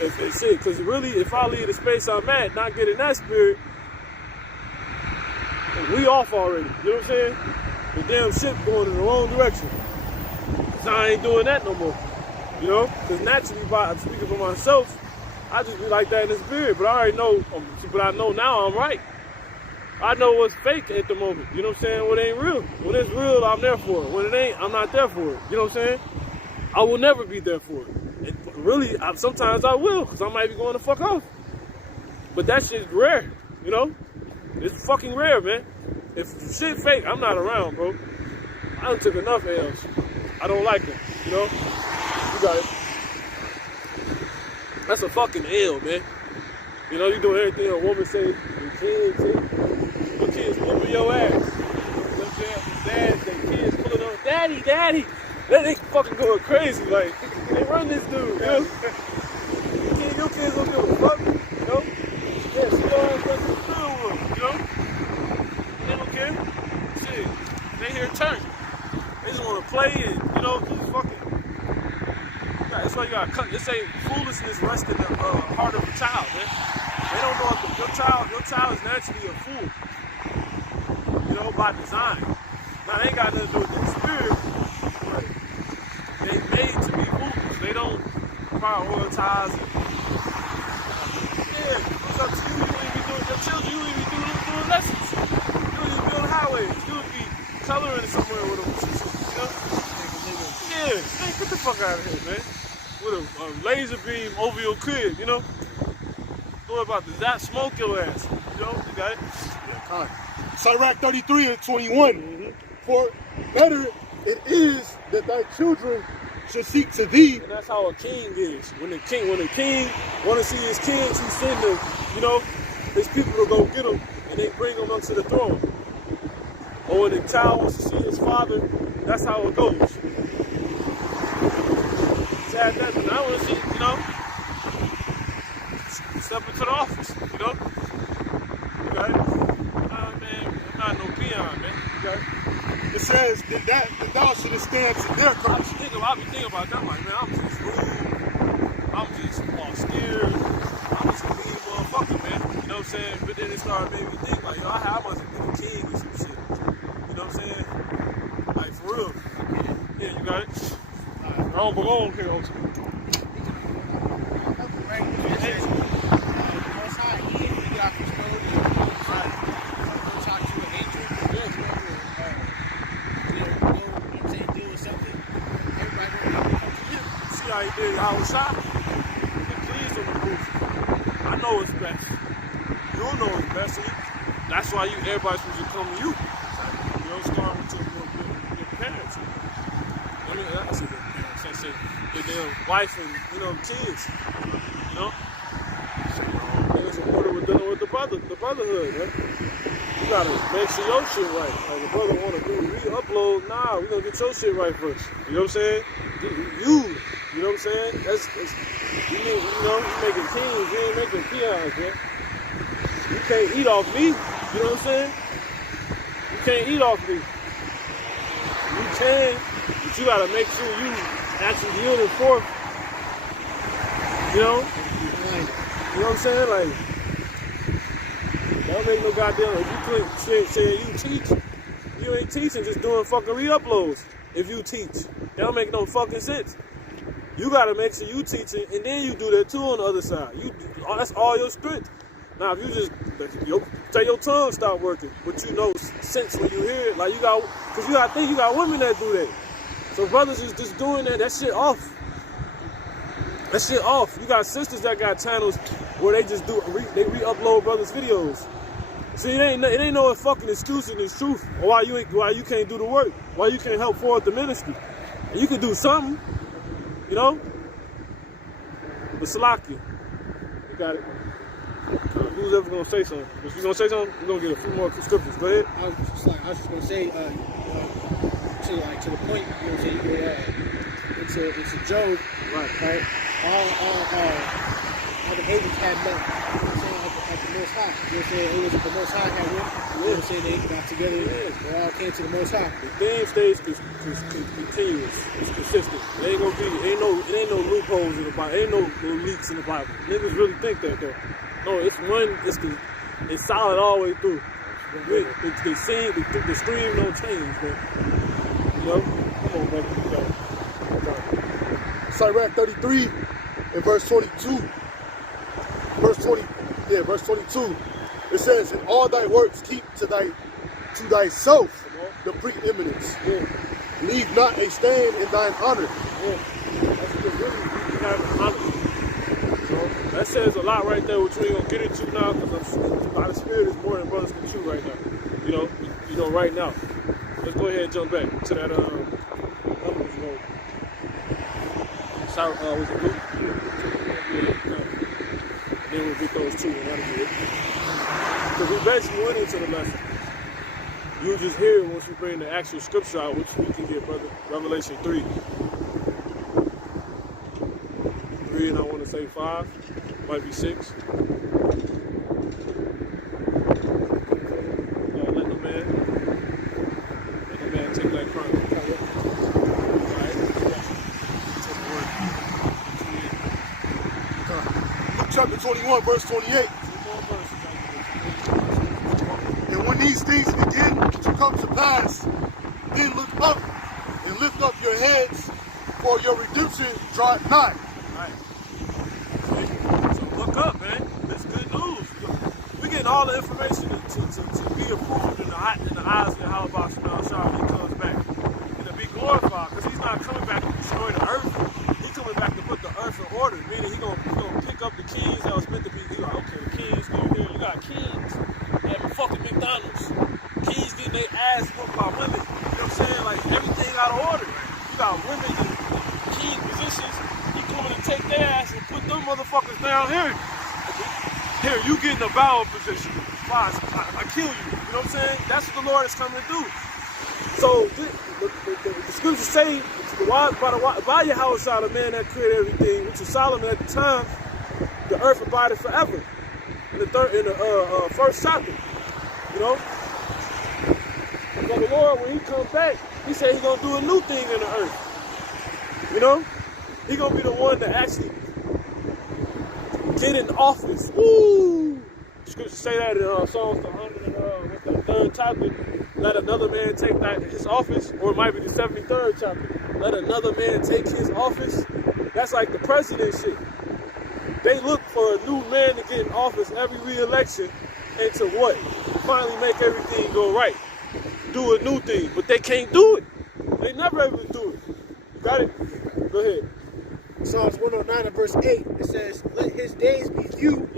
If shit, because really, if I leave the space I'm at, not getting that spirit, we off already. You know what I'm saying? The damn ship going in the wrong direction. So I ain't doing that no more. Because naturally, by speaking for myself, I just be like that in the spirit. But I already know, but I know now I'm right. I know what's fake at the moment. You know what I'm saying? What ain't real. When it's real, I'm there for it. When it ain't, I'm not there for it. You know what I'm saying? I will never be there for it. Really, sometimes I will, because I might be going to fuck off. But that shit's rare, It's fucking rare, man. If shit fake, I'm not around, bro. I done took enough L's. I don't like them, You got it. That's a fucking L, man. You doing everything a woman say, your kids whooping your ass. Their kids pulling on, daddy. They fucking going crazy, like, they run this dude, Your kids don't give a fuck, Yeah, see your ass running the field with them, They don't care. Shit, they here turn. They just want to play and, just fucking. That's why you gotta cut. This ain't foolishness rests in the heart of a child, man. They don't know if your child is naturally a fool, by design. Now, they ain't got nothing to do with their spirit. They made to be fools. They don't prioritize it. Yeah, what's up to you? You ain't be doing your children. You ain't be doing lessons. You ain't be building highways. You would be coloring somewhere with them. Yeah, hey, get the fuck out of here, man. With a laser beam over your crib, What about that? Smoke your ass. You got it? Yeah, Sirach 33 and 21. For better it is that thy children should seek to thee. And that's how a king is. When the king want to see his kids, he send them, his people to go get him, and they bring him up to the throne. Or when the child wants to see his father, that's how it goes. Sad that, I want to see, you know, step into the office, you know? Okay? Man, I'm not no peon, man. Okay? It says that thou shouldest stand to their I curse. be thinking about that, like, man, I'm just rude. I'm just austere. I'm just a mean motherfucker, man. You know what I'm saying? But then it started making me think, like, yo, I must have been a king or some shit. You know what I'm saying? Like, for real. Yeah, you got it? I don't belong here, also. How he did, I was shocked. The keys on the roof. I know it's best. You don't know it's best. That's why everybody's supposed to come to you. You know, start with your parents. I mean, that's your parents. I say their wife and, you know, kids. You know? There's an order with dealing with the brotherhood, man. You gotta make sure your shit right. Like, the brother wanna do re-upload, nah, we gonna get your shit right first. You know what I'm saying? You know what I'm saying? You know, you making kings, you ain't making peons, man. You can't eat off me, you know what I'm saying? You can't eat off me. You can, but you gotta make sure you actually yielding forth. You know? You know what I'm saying? Like, that don't make no goddamn, if you saying you teach, you ain't teaching, just doing fucking re-uploads if you teach. That don't make no fucking sense. You gotta make sure you teaching, and then you do that too on the other side. That's all your strength. Now, if you just say your tongue stop working, but you know sense when you hear it, like you got, cause you gotta think you got women that do that. So brothers is just doing that shit off. That shit off. You got sisters that got channels where they just they re-upload brothers' videos. See, it ain't no fucking excuse in this truth, or why you can't do the work, why you can't help forward the ministry. And you can do something. You know? But Salaki, you got it. Who's ever gonna say something? If you gonna say something, we're gonna get a few more scriptures. Go ahead. I was just gonna say, to the point, you know what I'm saying? It's a Job, right? All the agents had met, you know what I'm saying, at the Most High. You know what I'm saying? It was the Most High had went. You know what I'm saying? They got together. They all came to the Most High. The theme stays continuous. It's consistent. It ain't no loopholes in the Bible. Ain't no leaks in the Bible. Niggas really think that though. No, it's solid all the way through. The stream don't change, man. You know? Come on, brother. Sirach 33 and verse 22. Verse 22. It says, "In all thy works keep to thyself the preeminence. Yeah. Leave not a stain in thine honor." Yeah. That's good. Really, you have honor. So that says a lot right there, which we ain't gonna get into now, because by the Spirit is more than brothers can chew right now. You know, right now. Let's go ahead and jump back to that. Was it Luke? Then we'll get those two, and that'll be it. Because we basically went into the lesson. You'll just hear it once we bring the actual scripture out, which we can get, brother. Revelation 3. 3, and I want to say 5. Might be 6. Let the man take that crown. Chapter 21, verse 28. "And when these things begin to come to pass, then look up and lift up your heads, for your redemption draweth nigh." Right. So look up, man. That's good news. We getting all the information to be approved in the eyes of the Halabah Shemel Shah when he comes back. And to be glorified, because he's not coming back to destroy the earth. He's coming back to put the earth in order, meaning he's gonna pick up the keys that was meant to be. He's like, okay, the keys go here. You got keys at fucking McDonald's. Keys getting their ass whooped by women. You know what I'm saying? Like, everything out of order. You got women in key positions. He coming to take their ass and put them motherfuckers down here. here, you get in a battle position. I kill you. You know what I'm saying? That's what the Lord is coming to do. So the scriptures say, by your house out, the man that created everything, which was Solomon at the time, the earth abided forever. In the first chapter, you know. So the Lord, when He comes back, He said He's gonna do a new thing in the earth. You know, He's gonna be the one to actually get in office. Woo! Scriptures say that in Psalms the 103rd chapter. Let another man take his office, or it might be the 73rd chapter. Let another man take his office. That's like the president shit. They look for a new man to get in office every re-election, and to what? Finally make everything go right. Do a new thing, but they can't do it. They never ever do it. You got it? Go ahead. Psalms 109 and verse 8, it says, let his days be few,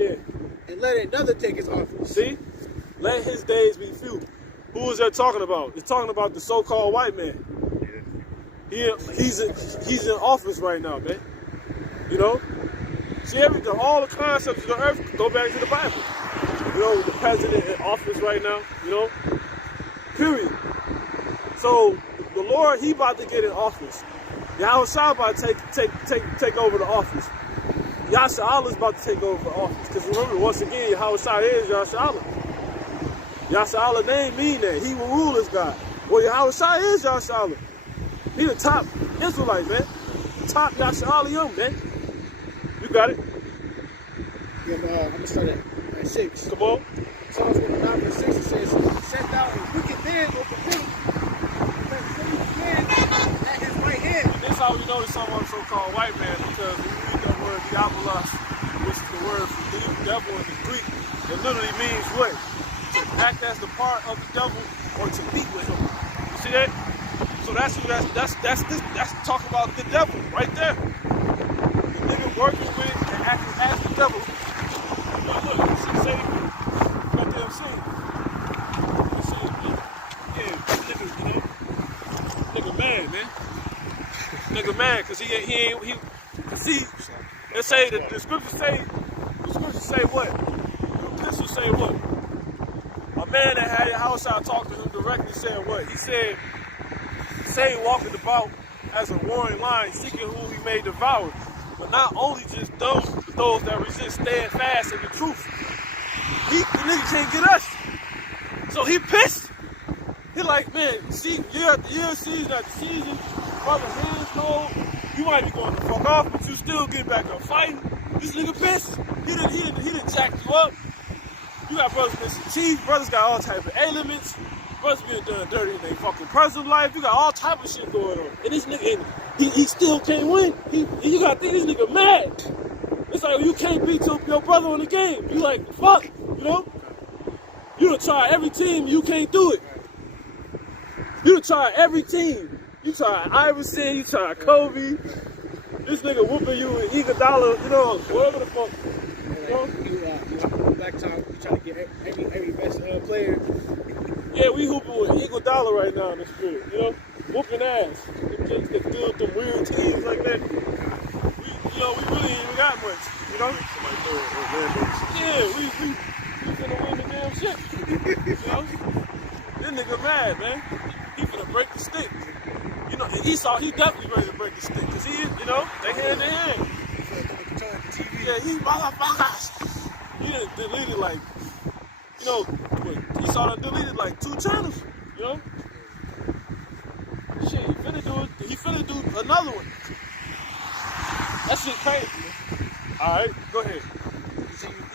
and let another take his office. See? Let his days be few. Who is that talking about? It's talking about the so-called white man. He's in office right now, man. You know? See, all the concepts of the earth go back to the Bible. You know, the president in office right now, you know? Period. So, the Lord, He about to get in office. Yahushua about to take over the office. Yasha'Allah is about to take over the office. Because remember, once again, Yahushua is Yasha'Allah. Yasha'Allah name mean that. He will rule as God. Well, Yahushua is Yasha'Allah. He the top Israelite, man. Top Yasha'Allah, man. You got it? Yeah, I'm going to start at 6. Come on. Psalms 109 verse 6, it says, set thou a wicked man over him, let a man at his right hand. And this how we know that someone's so-called white man, because when you read that word diabolos, which is the word for devil in the Greek, it literally means what? To act as the part of the devil or to meet with him. You see that? So that's talking about the devil right there. The nigga working with and acting as the devil. Now look, you see Satan? You got them seen. You see it? Yeah, nigga, you know? Nigga mad, man. Nigga mad, cause see, they say that the scriptures say what? The epistles say what? A man that had your house out talked to him directly said what? He said, Satan walking about as a roaring lion, seeking who he may devour. But not only just those that resist stand fast in the truth. The nigga can't get us. So he pissed. He like, man, see, year after year, season after season, brother hands cold. You might be going to fuck off, but you still get back up fighting. This nigga pissed. He done jacked you up. You got brothers missing teeth. Brothers got all type of ailments. Brothers being done dirty in their fucking personal life. You got all type of shit going on. And this nigga, he still can't win. You gotta think this nigga mad. It's like, you can't beat your brother in the game. You like, fuck, you know? You done try every team, you can't do it. You done try every team. You try Iverson, you try Kobe. This nigga whooping you with Iguodala, you know, whatever the fuck. You know? Black time, we try to get every best player. Yeah, we hooping with Iguodala right now in the spirit, you know? Whooping ass. Them kids that deal with them weird teams like that. We really ain't even got much, you know? Yeah, we finna win the damn shit. You know? This nigga mad, man. He finna break the stick. You know, and Esau, he definitely ready to break the stick. Cause he, you know, they hand in hand. Yeah, he motherfuckers. He done deleted like, you know, Esau done deleted like 2 channels, you know? Shit, he finna do another one. That shit crazy, man. Alright, go ahead.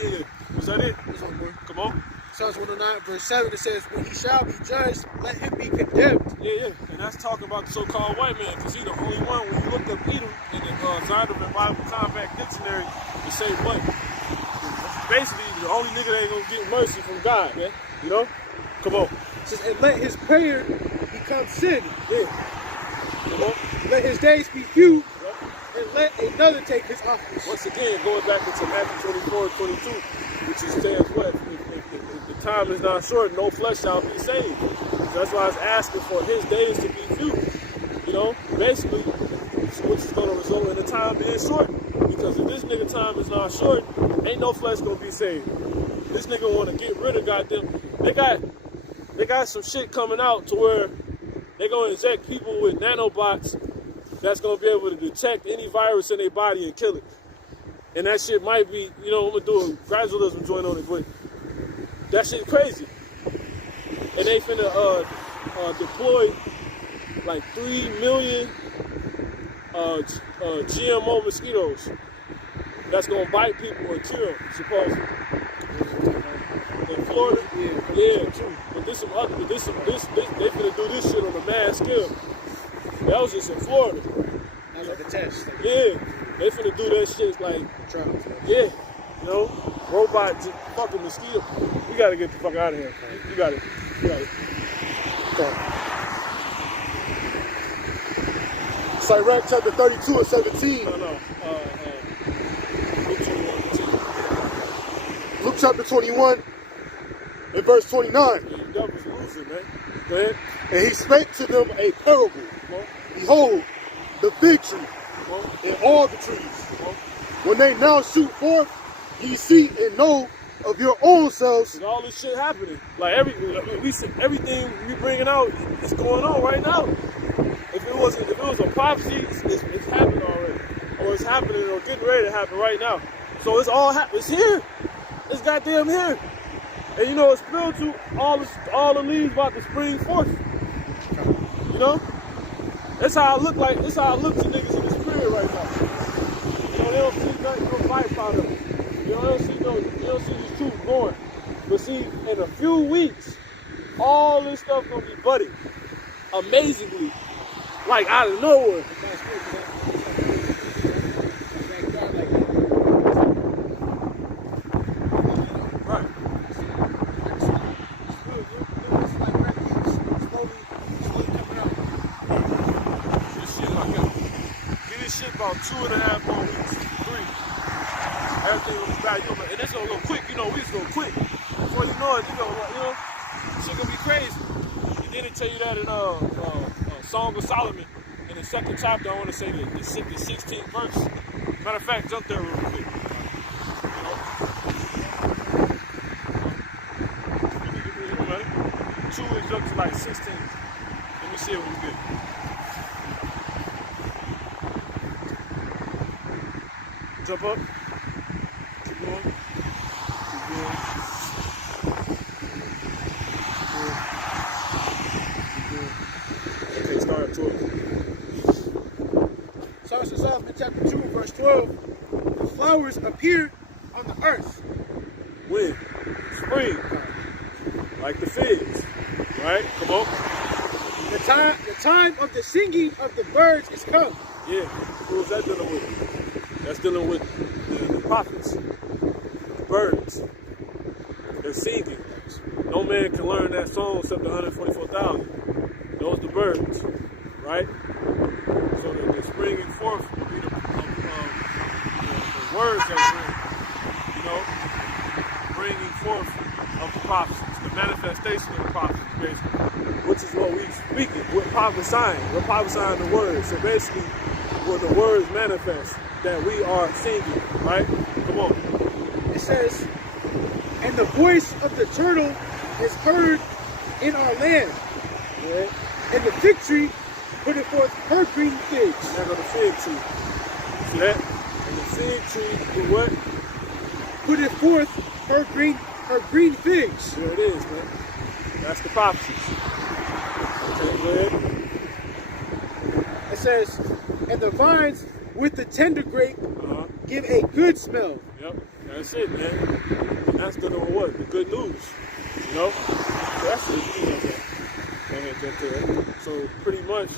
Yeah. Was that it? There's one more. Come on. Psalms 109 verse 7, it says, when he shall be judged, let him be condemned. Yeah. And that's talking about the so-called white man, because he's the only one, when you look up Edom in the Zondervan Bible Compact Dictionary, to say what? Basically, the only nigga that ain't gonna get mercy from God, man. You know? Come on. It says, and let his prayer become sin. Yeah. Come on. Let his days be few, and let another take his office. Once again, going back into Matthew 24:22, which is says what? If the time is not short, no flesh shall be saved. So that's why I was asking for his days to be few. You know, basically, which is going to result in the time being short. Because if this nigga time is not short, ain't no flesh gonna be saved. This nigga wanna get rid of goddamn. They got some shit coming out to where they gonna inject people with nanobots that's gonna be able to detect any virus in their body and kill it. And that shit might be, you know, I'm gonna do a gradualism joint on it, but that shit crazy. And they finna deploy like 3 million GMO mosquitoes that's gonna bite people and kill, supposedly. In Florida, yeah. But they finna do this shit on a mass scale. That was just in Florida. That was like a test. Yeah, they finna do that shit like, yeah, you know, robot fucking mosquito. We gotta get the fuck out of here. You got it. Come on. Sirach chapter 32 and 17. No. Luke 21. Luke chapter 21 and verse 29. Yeah, the devil's losing, man. Go ahead. And he spake to them a parable. Behold, the fig tree and all the trees. When they now shoot forth, ye see and know of your own selves. And all this shit happening. Like everything we bringing out is going on right now. If it was a prophecy, it's happening already, or it's happening or getting ready to happen right now. So it's all it's here. It's goddamn here. And you know, it's spiritual. All the leaves about to spring forth. You know, that's how I look like. That's how I look to niggas in the spirit right now. You know, they don't see nothing no life out of it. You know, they don't see this truth going. But see, in a few weeks, all this stuff gonna be budding amazingly. Like out of nowhere. Right. This shit like that. Get this shit about 2.5 more weeks. 3. Everything will be back. And it's gonna go quick, you know, we just go quick. Before you know it, shit gonna be crazy. And then they tell you that in Song of Solomon, in the 2nd chapter, I want to say the 16th verse. Matter of fact, jump there real quick. You know? 2 is up to like 16. Let me see what we get. Jump up. Keep going. Okay, start at 12. Starts us off in chapter 2, verse 12. The flowers appeared on the earth. When? Spring. Like the figs. Right? Come on. The time of the singing of the birds is come. Yeah. Who is that dealing with? That's dealing with the prophets. The birds. They're singing. No man can learn that song except the 144,000. Those are the birds. Right? So the springing forth will be the words that bring, you know, bringing forth of the prophecies, the manifestation of the prophecies, basically, which is what we speaking. We're prophesying the words. So basically, when the words manifest, that we are singing, right? Come on. It says, and the voice of the turtle is heard in our land. Yeah. And the fig tree putting forth her green figs. And there go the fig tree. See that? And the fig tree do what? Putting forth her green figs. There it is, man. That's the prophecies. Okay, go ahead. It says, and the vines with the tender grape give a good smell. Yep, that's it, man. And that's the number one, the good news. You know? So that's it. So pretty much,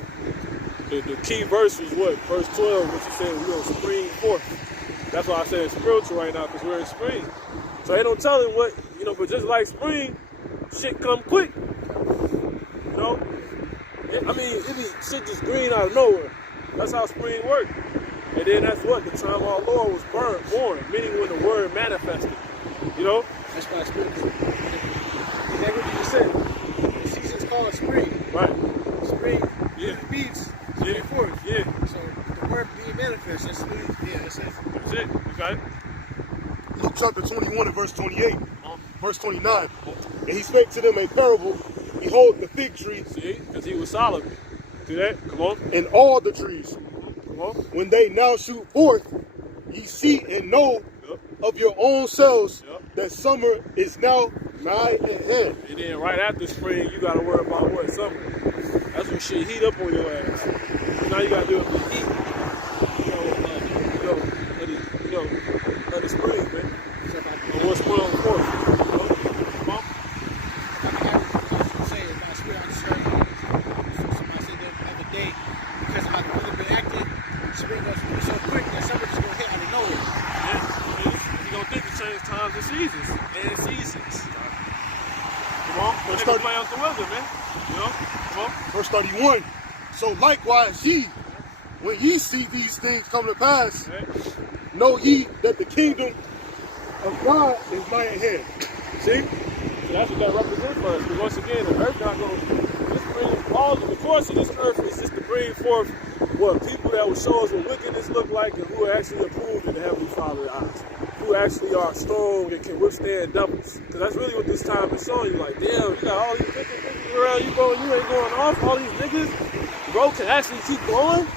the key verse was what? Verse 12, which you said we're going to spring forth. That's why I said it's spiritual right now, because we're in spring. So they don't tell him what, you know, but just like spring, shit come quick. You know? I mean, it be shit just green out of nowhere. That's how spring works. And then that's what? The time our Lord was born, meaning when the word manifested. You know? That's why spiritual. Like what you just said. The season's called spring. Right. Spring. Yeah. Beats. Yeah. Forth. Yeah. So the word being manifest, that's it. Yeah, that's it. That's Okay. Luke chapter 21 and verse 28, verse 29. And he spake to them a parable. Behold, the fig tree. See, because he was Solomon. See that? Come on. And all the trees. Come on. When they now shoot forth, ye see and know of your own selves that summer is now nigh at hand. And then right after spring, you got to worry about what? Summer. That's when shit heat up on your ass. So now you got to do it for heat. Of the spring, man. And what's going on for it? Come on. Say it, I swear I just heard somebody say that the other day, because how the weather been acting, spring goes so quick that summer just gonna hit out of nowhere. Yeah, you don't think to change times and seasons. Come on, but they play out the weather, man. You know, come on. Verse 31. So likewise ye, when ye see these things come to pass, know ye that the kingdom of God is nigh at hand. See? So that's what that represents for us. Because once again, the earth not going to just bring all the course of this earth is just to bring forth what people that will show us what wickedness look like and who are actually approved in the Heavenly Father's eyes. Who actually are strong and can withstand devils. Because that's really what this time is showing you. Like, damn, you got all these wicked niggas around you, bro, you ain't going off. All these niggas, bro, can actually keep going.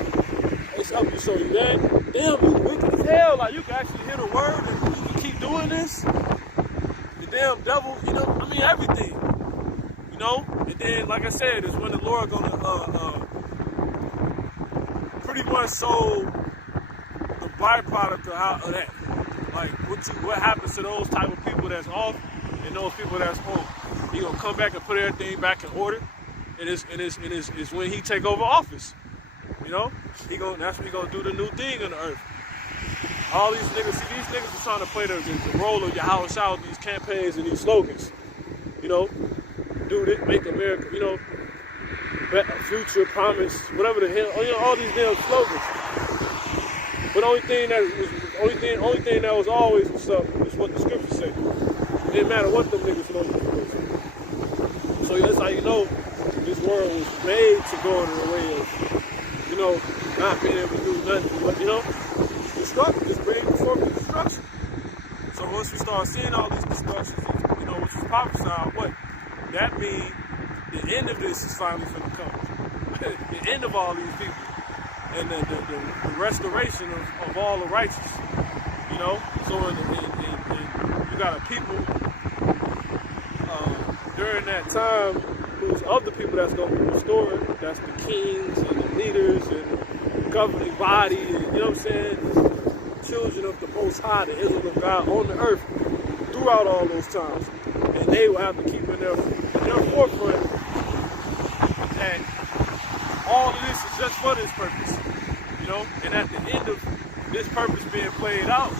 It's up to show you that. Damn, you wicked as hell. Like, you can actually hear the word and you can keep doing this. The damn devil, you know, I mean, everything. You know? And then, like I said, it's when the Lord gonna pretty much show the byproduct of that. Like, what happens to those type of people that's off and those people that's on. He gonna come back and put everything back in order. And it's when he take over office. You know? That's when he gonna do the new thing on the earth. All these niggas, see, these niggas are trying to play the role of Yahweh Shah with these campaigns and these slogans. You know? Do this, make America, you know, future, promise, whatever the hell, you know, all these damn slogans. But the only thing that was always what's up is what the scriptures say. It didn't matter what them niggas slogans were. So that's how you know this world was made to go in the way of, you know, not being able to do nothing, but, you know, destruction, just bring forth the destruction. So once we start seeing all these destructions, you know, which was prophesied, what? That means the end of this is finally going to come. The end of all these people. And the restoration of all the righteous. You know? So you got a people during that time who's of the people that's going to be restored. That's the kings and the leaders and the governing body. And, you know what I'm saying? Children of the Most High, the Israel of God on the earth throughout all those times. And they will have to keep in their forefront that all of this is just for this purpose. You know, and at the end of this purpose being played out,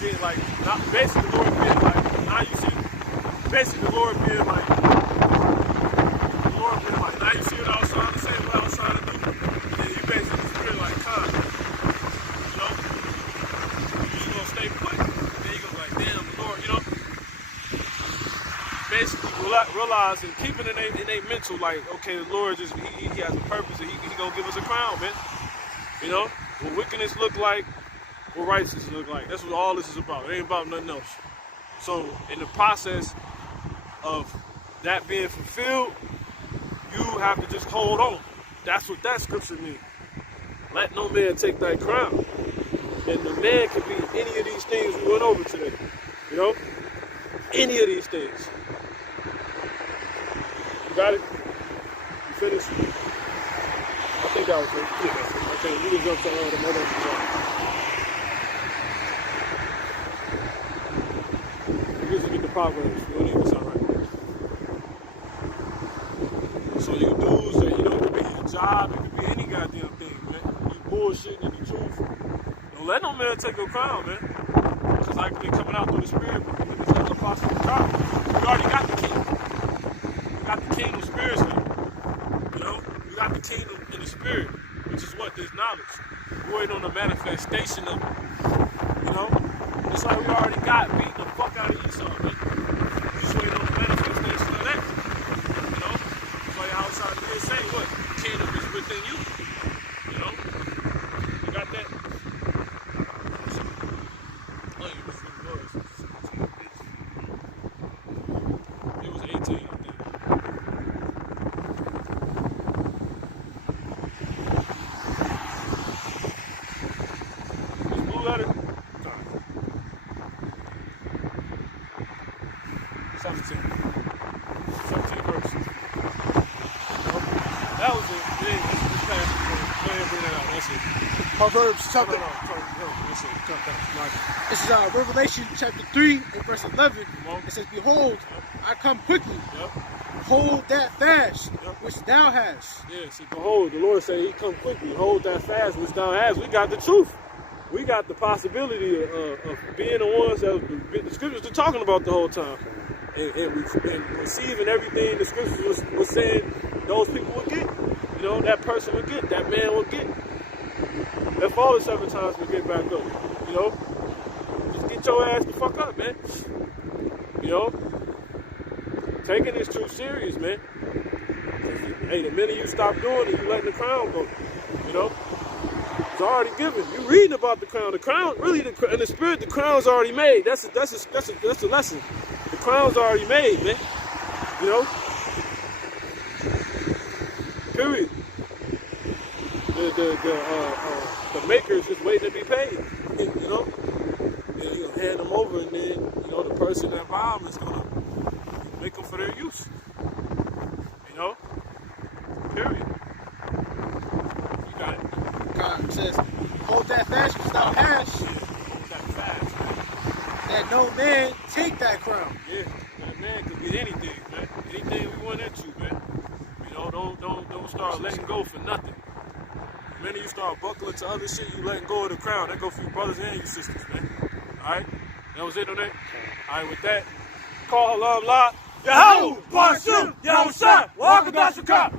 being like, not basically the Lord being like, now you see, basically the Lord being like, now you see what I was trying to say, what I was trying to do, and you basically just feel like, you know, you just gonna stay put, and then you go like, damn, the Lord, you know, basically realizing, keeping it in their mental, like, okay, the Lord just, he has a purpose, and he gonna give us a crown, man. You know, what wickedness look like, what righteousness look like. That's what all this is about. It ain't about nothing else. So, in the process of that being fulfilled, you have to just hold on. That's what that scripture means. Let no man take thy crown. And the man can be any of these things we went over today. You know? Any of these things. You got it? You finished? I think that was it. Yeah. Okay, you can jump to the mother. You usually get the Proverbs. You don't even sound right. So you dudes that, you know, it could be a job, it could be any goddamn thing, man. You bullshitting and you truthful. Don't let no man take your crown, man. Because like they coming out through the spirit with this other apostle of God. You already got the kingdom. You got the kingdom spiritually. You know? You got the kingdom in the spirit. Which is what? This knowledge. We're waiting on the manifestation of it. You know? It's like we already got beat the fuck out of Esau, man. We just waiting on the manifestation of that. You know? That's why outside did say what? The kingdom is within you. You know? You got that? to you. This blue letter? Sorry. 17 verses. That was it. Yeah, this past. Go ahead and bring that out. That's it. Proverbs chapter. No, that's it. Cut that. This is Revelation chapter 3 and verse 11. It says, "Behold, I come quickly. Yep. Hold that fast, Yep. which thou hast." Yeah, see, behold, the Lord said he come quickly. Hold that fast which thou hast. We got the truth. We got the possibility of being the ones that the scriptures are talking about the whole time. And receiving everything the scriptures was saying those people would get. You know, that person would get, that man would get. That fallen 7 times will get back up. You know? Just get your ass the fuck up, man. You know? Taking this truth serious, man. Hey, the minute you stop doing it, you letting the crown go. You know? It's already given. You reading about the crown. The crown, really, in the spirit, the crown's already made. That's a lesson. The crown's already made, man. You know? Period. The maker's just waiting to be paid. You know? And you hand them over, and then, you know, the person that buy them is gonna make them for their use. You know? Period. You got it. God says, "Hold that fast, which thou hast, Yeah, hold that fast, man. that no man take that crown." Yeah, that man could get anything, man. Anything we want into, man. You know, don't start letting go for nothing. The minute you start buckling to other shit, you letting go of the crown. That go for your brothers and your sisters, man. Alright? That was it on that. Alright, with that, call Halam La. Yahoo! Bashum! Yahushua! Wakadashaka!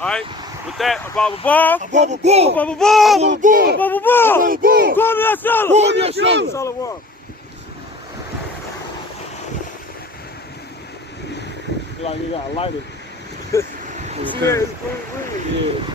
Alright, with that, Ababa Ball. Ababa Ball. Ababa Ball. Ababa Ball. Ababa Ball. Ababa Ball. Call me Ashala. Call me Ashala. Salawam. Like you got a lighter. See that? It's green. Yeah.